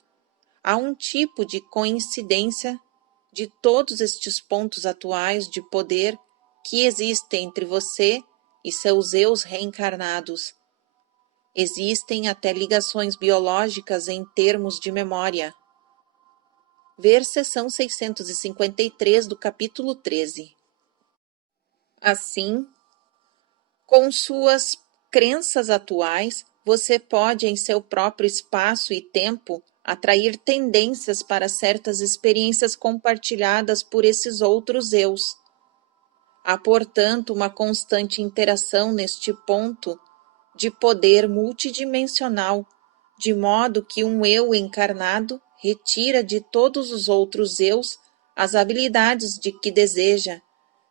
há um tipo de coincidência de todos estes pontos atuais de poder que existem entre você e seus eus reencarnados. Existem até ligações biológicas em termos de memória. Ver seção 653 do capítulo 13. Assim, com suas crenças atuais, você pode, em seu próprio espaço e tempo, atrair tendências para certas experiências compartilhadas por esses outros eus. Há, portanto, uma constante interação neste ponto de poder multidimensional, de modo que um eu encarnado retira de todos os outros eus as habilidades de que deseja,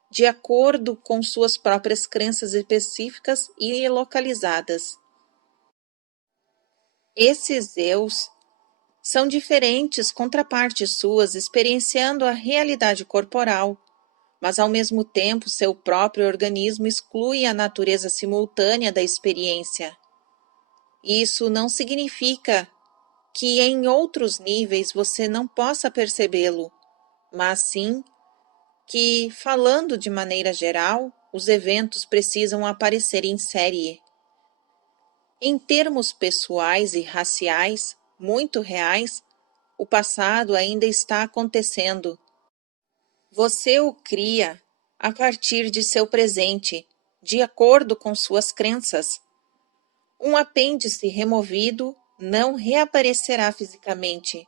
de acordo com suas próprias crenças específicas e localizadas. Esses eus são diferentes contrapartes suas experienciando a realidade corporal, mas ao mesmo tempo seu próprio organismo exclui a natureza simultânea da experiência. Isso não significa que em outros níveis você não possa percebê-lo, mas sim que, falando de maneira geral, os eventos precisam aparecer em série. Em termos pessoais e raciais, muito reais, o passado ainda está acontecendo. Você o cria a partir de seu presente, de acordo com suas crenças. Um apêndice removido não reaparecerá fisicamente.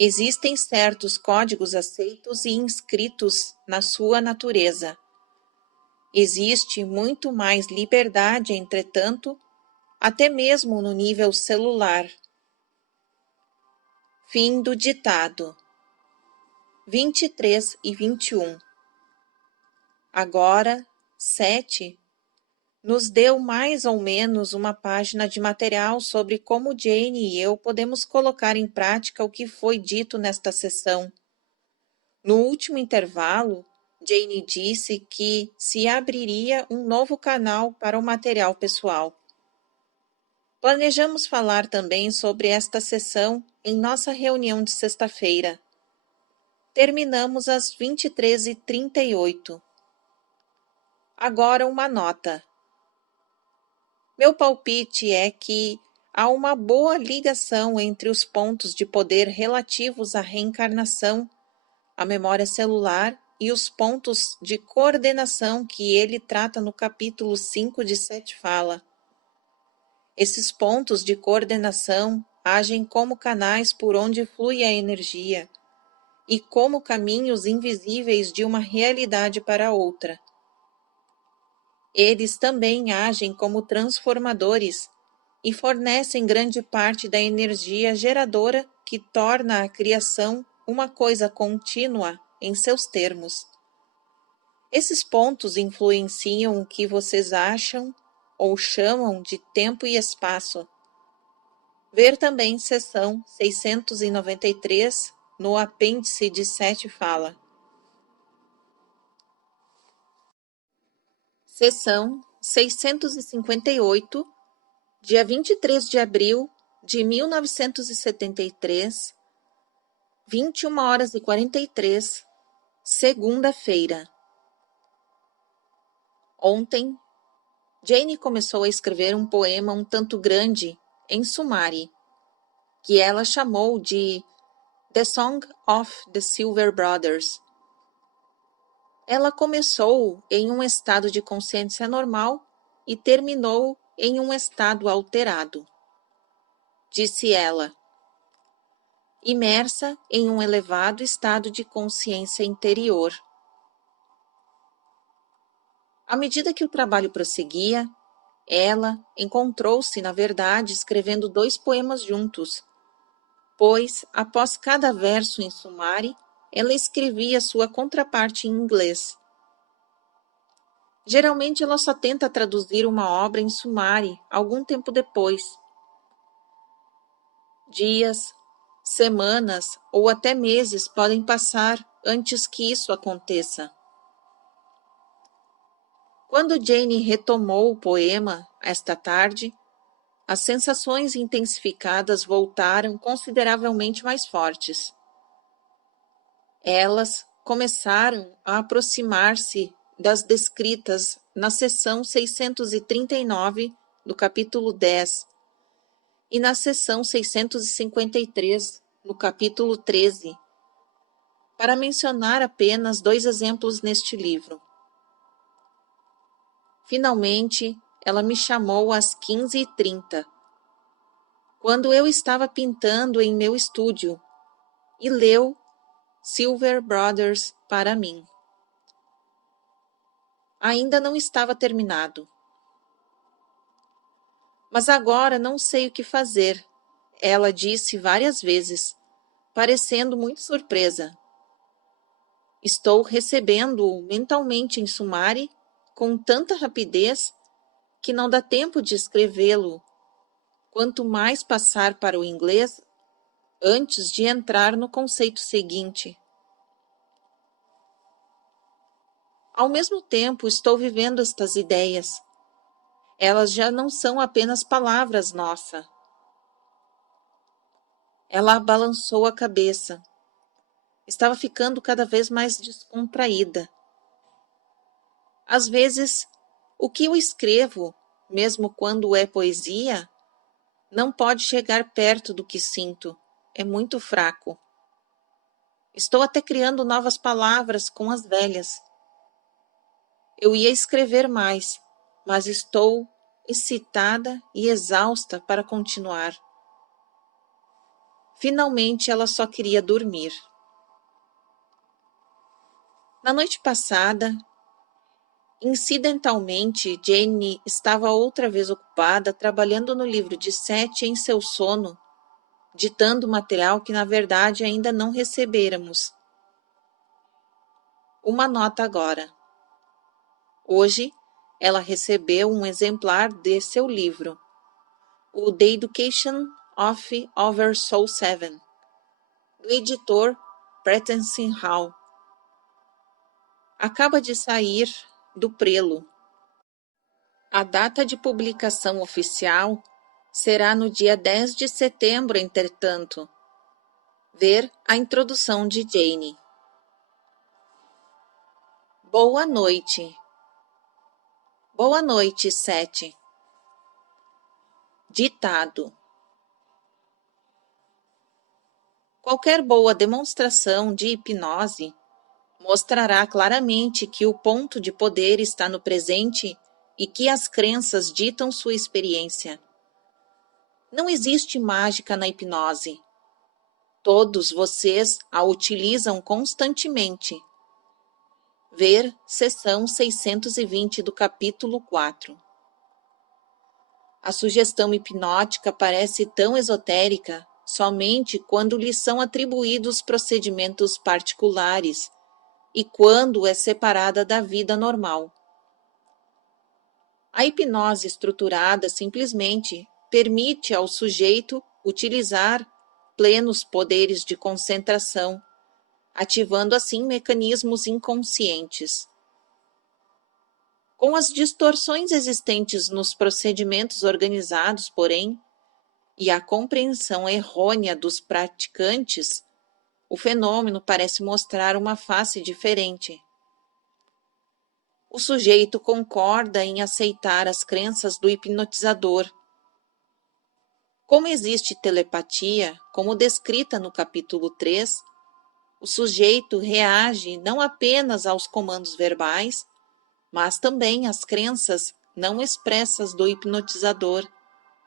Existem certos códigos aceitos e inscritos na sua natureza. Existe muito mais liberdade, entretanto, até mesmo no nível celular. Fim do ditado. 23 e 21. Agora, 7 nos deu mais ou menos uma página de material sobre como Jane e eu podemos colocar em prática o que foi dito nesta sessão. No último intervalo, Jane disse que se abriria um novo canal para o material pessoal. Planejamos falar também sobre esta sessão em nossa reunião de sexta-feira. Terminamos às 23h38. Agora uma nota. Meu palpite é que há uma boa ligação entre os pontos de poder relativos à reencarnação, a memória celular e os pontos de coordenação que ele trata no capítulo 5 de Sete Fala. Esses pontos de coordenação agem como canais por onde flui a energia e como caminhos invisíveis de uma realidade para outra. Eles também agem como transformadores e fornecem grande parte da energia geradora que torna a criação uma coisa contínua em seus termos. Esses pontos influenciam o que vocês acham ou chamam de tempo e espaço. Ver também seção 693 no apêndice de Sete Fala. Seção 658, dia 23 de abril de 1973, 21h43, segunda-feira. Ontem, Jane começou a escrever um poema um tanto grande em Sumari, que ela chamou de The Song of the Silver Brothers. Ela começou em um estado de consciência normal e terminou em um estado alterado, disse ela, imersa em um elevado estado de consciência interior. À medida que o trabalho prosseguia, ela encontrou-se, na verdade, escrevendo 2 poemas juntos, pois, após cada verso em sumari, ela escrevia sua contraparte em inglês. Geralmente ela só tenta traduzir uma obra em sumari algum tempo depois. Dias, semanas ou até meses podem passar antes que isso aconteça. Quando Jane retomou o poema esta tarde, as sensações intensificadas voltaram consideravelmente mais fortes. Elas começaram a aproximar-se das descritas na seção 639 do capítulo 10 e na seção 653 no capítulo 13, para mencionar apenas 2 exemplos neste livro. Finalmente, ela me chamou às 15h30, quando eu estava pintando em meu estúdio, e leu Silver Brothers para mim. Ainda não estava terminado. Mas agora não sei o que fazer, ela disse várias vezes, parecendo muito surpresa. Estou recebendo-o mentalmente em sumari com tanta rapidez que não dá tempo de escrevê-lo, quanto mais passar para o inglês antes de entrar no conceito seguinte. Ao mesmo tempo, estou vivendo estas ideias. Elas já não são apenas palavras, nossa. Ela balançou a cabeça. Estava ficando cada vez mais descontraída. Às vezes, o que eu escrevo, mesmo quando é poesia, não pode chegar perto do que sinto. É muito fraco. Estou até criando novas palavras com as velhas. Eu ia escrever mais, mas estou excitada e exausta para continuar. Finalmente, ela só queria dormir. Na noite passada, incidentalmente, Jane estava outra vez ocupada trabalhando no livro de Sete em seu sono, ditando material que na verdade ainda não recebêramos. Uma nota agora. Hoje, ela recebeu um exemplar de seu livro, o The Education of Over Soul 7, do editor Pratense Hall. Acaba de sair do prelo. A data de publicação oficial será no dia 10 de setembro, entretanto. Ver a introdução de Jane. Boa noite. Boa noite, Sete. Ditado. Qualquer boa demonstração de hipnose mostrará claramente que o ponto de poder está no presente e que as crenças ditam sua experiência. Não existe mágica na hipnose. Todos vocês a utilizam constantemente. Ver seção 620 do capítulo 4. A sugestão hipnótica parece tão esotérica somente quando lhe são atribuídos procedimentos particulares e quando é separada da vida normal. A hipnose estruturada simplesmente permite ao sujeito utilizar plenos poderes de concentração, ativando assim mecanismos inconscientes. Com as distorções existentes nos procedimentos organizados, porém, e a compreensão errônea dos praticantes, o fenômeno parece mostrar uma face diferente. O sujeito concorda em aceitar as crenças do hipnotizador. Como existe telepatia, como descrita no capítulo 3, O sujeito reage não apenas aos comandos verbais, mas também às crenças não expressas do hipnotizador,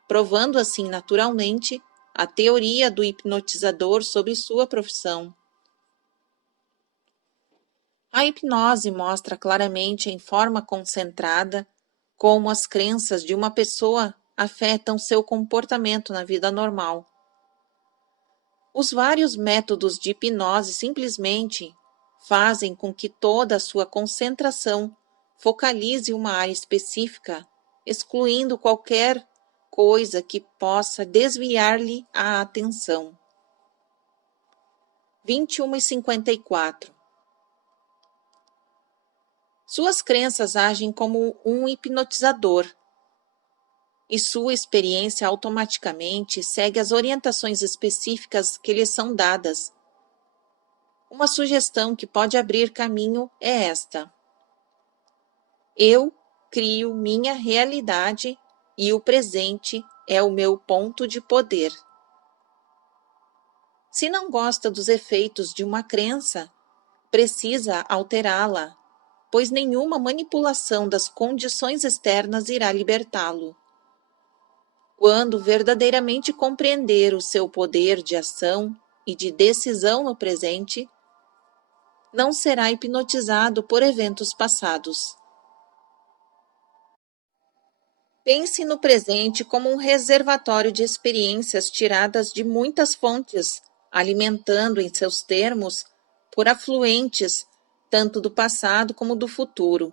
provando assim naturalmente a teoria do hipnotizador sobre sua profissão. A hipnose mostra claramente em forma concentrada como as crenças de uma pessoa afetam seu comportamento na vida normal. Os vários métodos de hipnose simplesmente fazem com que toda a sua concentração focalize uma área específica, excluindo qualquer coisa que possa desviar-lhe a atenção. 21:54. Suas crenças agem como um hipnotizador, e sua experiência automaticamente segue as orientações específicas que lhe são dadas. Uma sugestão que pode abrir caminho é esta: eu crio minha realidade e o presente é o meu ponto de poder. Se não gosta dos efeitos de uma crença, precisa alterá-la, pois nenhuma manipulação das condições externas irá libertá-lo. Quando verdadeiramente compreender o seu poder de ação e de decisão no presente, não será hipnotizado por eventos passados. Pense no presente como um reservatório de experiências tiradas de muitas fontes, alimentando em seus termos por afluentes tanto do passado como do futuro.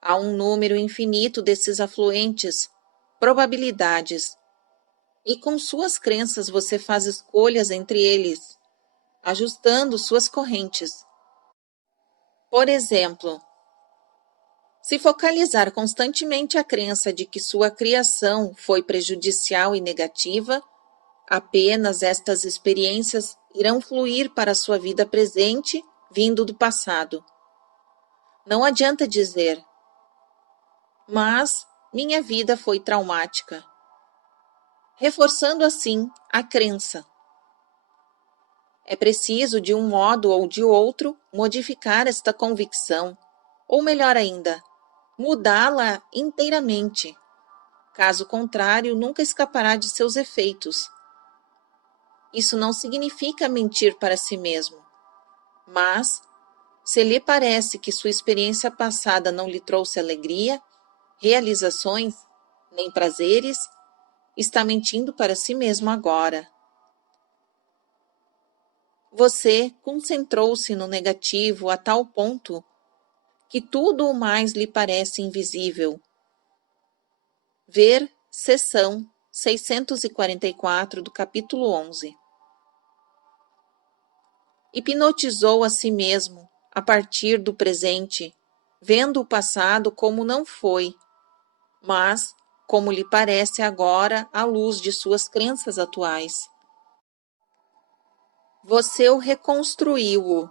Há um número infinito desses afluentes, probabilidades, e com suas crenças você faz escolhas entre eles, ajustando suas correntes. Por exemplo, se focalizar constantemente a crença de que sua criação foi prejudicial e negativa, apenas estas experiências irão fluir para a sua vida presente, vindo do passado. Não adianta dizer, mas minha vida foi traumática, reforçando assim a crença. É preciso, de um modo ou de outro, modificar esta convicção, ou melhor ainda, mudá-la inteiramente. Caso contrário, nunca escapará de seus efeitos. Isso não significa mentir para si mesmo, mas, se lhe parece que sua experiência passada não lhe trouxe alegria, realizações, nem prazeres, está mentindo para si mesmo agora. Você concentrou-se no negativo a tal ponto que tudo o mais lhe parece invisível. Ver seção 644 do capítulo 11. Hipnotizou a si mesmo a partir do presente, vendo o passado como não foi, mas como lhe parece agora à luz de suas crenças atuais. Você o reconstruiu-o.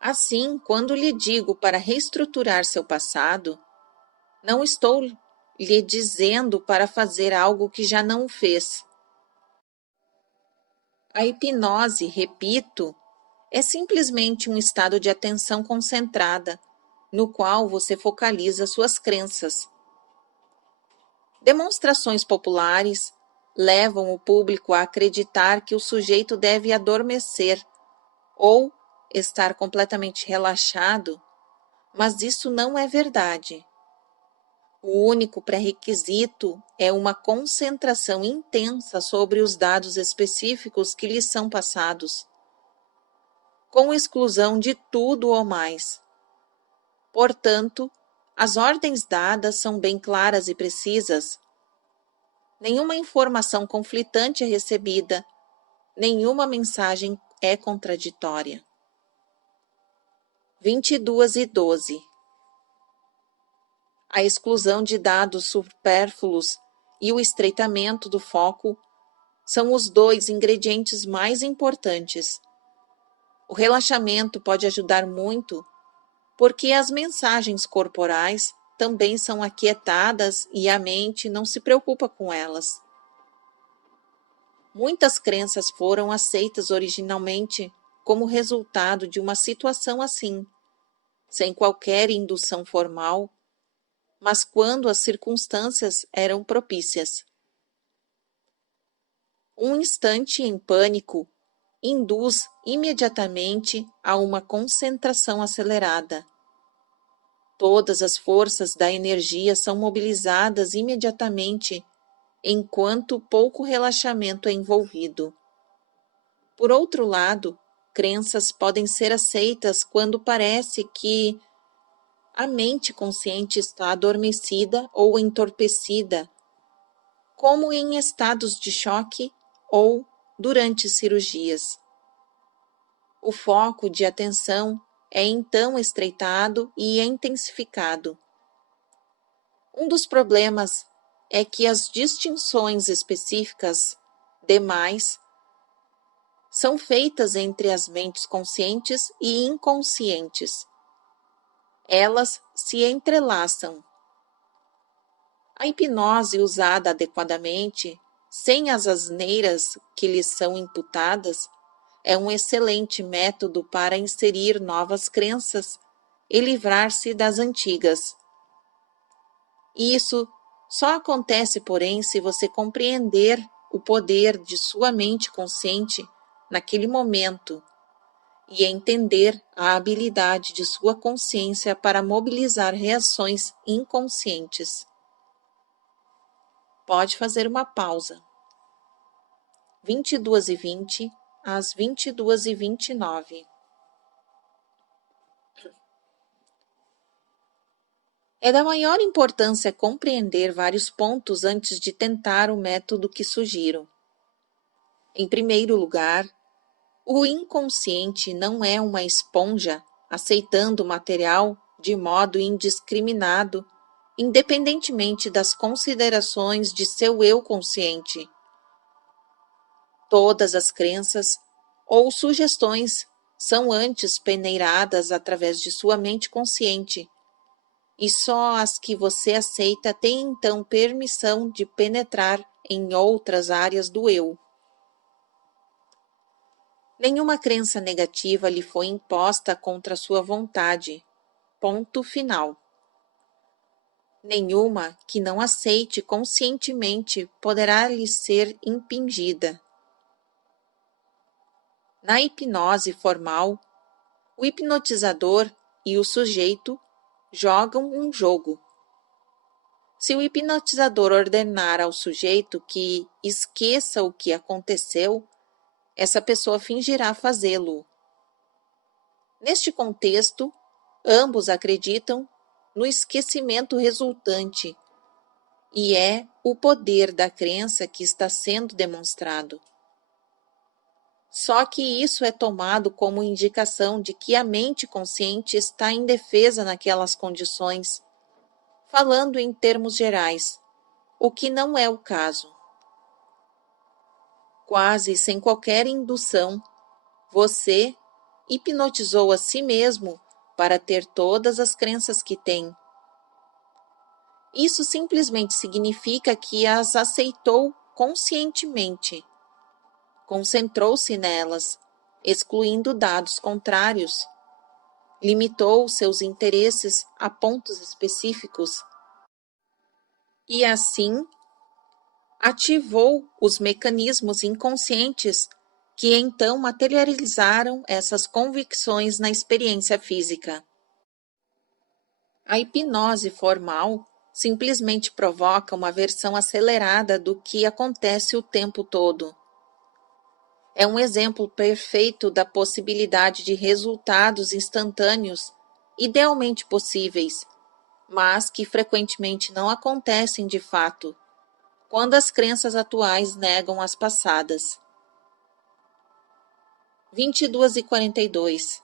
Assim, quando lhe digo para reestruturar seu passado, não estou lhe dizendo para fazer algo que já não fez. A hipnose, repito, é simplesmente um estado de atenção concentrada, no qual você focaliza suas crenças. Demonstrações populares levam o público a acreditar que o sujeito deve adormecer ou estar completamente relaxado, mas isso não é verdade. O único pré-requisito é uma concentração intensa sobre os dados específicos que lhes são passados, com exclusão de tudo ou mais. Portanto, as ordens dadas são bem claras e precisas. Nenhuma informação conflitante é recebida, nenhuma mensagem é contraditória. 22:12. A exclusão de dados supérfluos e o estreitamento do foco são os dois ingredientes mais importantes. O relaxamento pode ajudar muito, porque as mensagens corporais também são aquietadas e a mente não se preocupa com elas. Muitas crenças foram aceitas originalmente como resultado de uma situação assim, sem qualquer indução formal, mas quando as circunstâncias eram propícias. Um instante em pânico induz imediatamente a uma concentração acelerada. Todas as forças da energia são mobilizadas imediatamente, enquanto pouco relaxamento é envolvido. Por outro lado, crenças podem ser aceitas quando parece que a mente consciente está adormecida ou entorpecida, como em estados de choque ou durante cirurgias. O foco de atenção é então estreitado e intensificado. Um dos problemas é que as distinções específicas demais são feitas entre as mentes conscientes e inconscientes. Elas se entrelaçam. A hipnose usada adequadamente, sem as asneiras que lhes são imputadas, é um excelente método para inserir novas crenças e livrar-se das antigas. Isso só acontece, porém, se você compreender o poder de sua mente consciente naquele momento e entender a habilidade de sua consciência para mobilizar reações inconscientes. Pode fazer uma pausa. 22h20 às 22h29. É da maior importância compreender vários pontos antes de tentar o método que sugiro. Em primeiro lugar, o inconsciente não é uma esponja aceitando o material de modo indiscriminado, independentemente das considerações de seu eu consciente. Todas as crenças ou sugestões são antes peneiradas através de sua mente consciente, e só as que você aceita têm então permissão de penetrar em outras áreas do eu. Nenhuma crença negativa lhe foi imposta contra sua vontade. Ponto final. Nenhuma que não aceite conscientemente poderá lhe ser impingida. Na hipnose formal, o hipnotizador e o sujeito jogam um jogo. Se o hipnotizador ordenar ao sujeito que esqueça o que aconteceu, essa pessoa fingirá fazê-lo. Neste contexto, ambos acreditam no esquecimento resultante, e é o poder da crença que está sendo demonstrado. Só que isso é tomado como indicação de que a mente consciente está indefesa naquelas condições, falando em termos gerais, o que não é o caso. Quase sem qualquer indução, você hipnotizou a si mesmo para ter todas as crenças que tem. Isso simplesmente significa que as aceitou conscientemente. Concentrou-se nelas, excluindo dados contrários. Limitou seus interesses a pontos específicos e, assim, ativou os mecanismos inconscientes que então materializaram essas convicções na experiência física. A hipnose formal simplesmente provoca uma versão acelerada do que acontece o tempo todo. É um exemplo perfeito da possibilidade de resultados instantâneos, idealmente possíveis, mas que frequentemente não acontecem de fato, quando as crenças atuais negam as passadas. 22h42.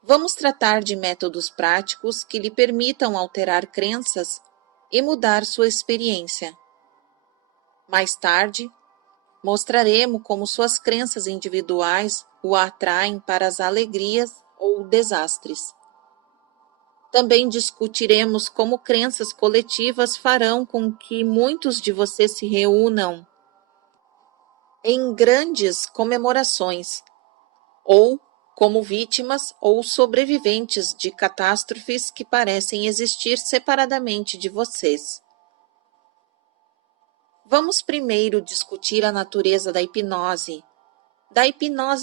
Vamos tratar de métodos práticos que lhe permitam alterar crenças e mudar sua experiência. Mais tarde, mostraremos como suas crenças individuais o atraem para as alegrias ou desastres. Também discutiremos como crenças coletivas farão com que muitos de vocês se reúnam. em grandes comemorações, ou como vítimas ou sobreviventes de catástrofes que parecem existir separadamente de vocês. Vamos primeiro discutir a natureza da hipnose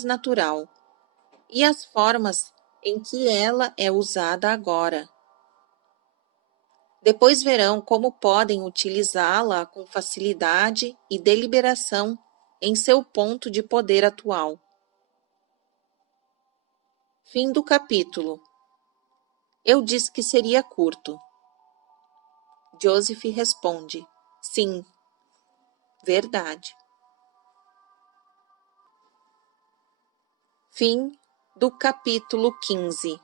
natural, e as formas em que ela é usada agora. Depois verão como podem utilizá-la com facilidade e deliberação em seu ponto de poder atual. Fim do capítulo. Eu disse que seria curto. Joseph responde: sim, verdade. Fim do capítulo 15.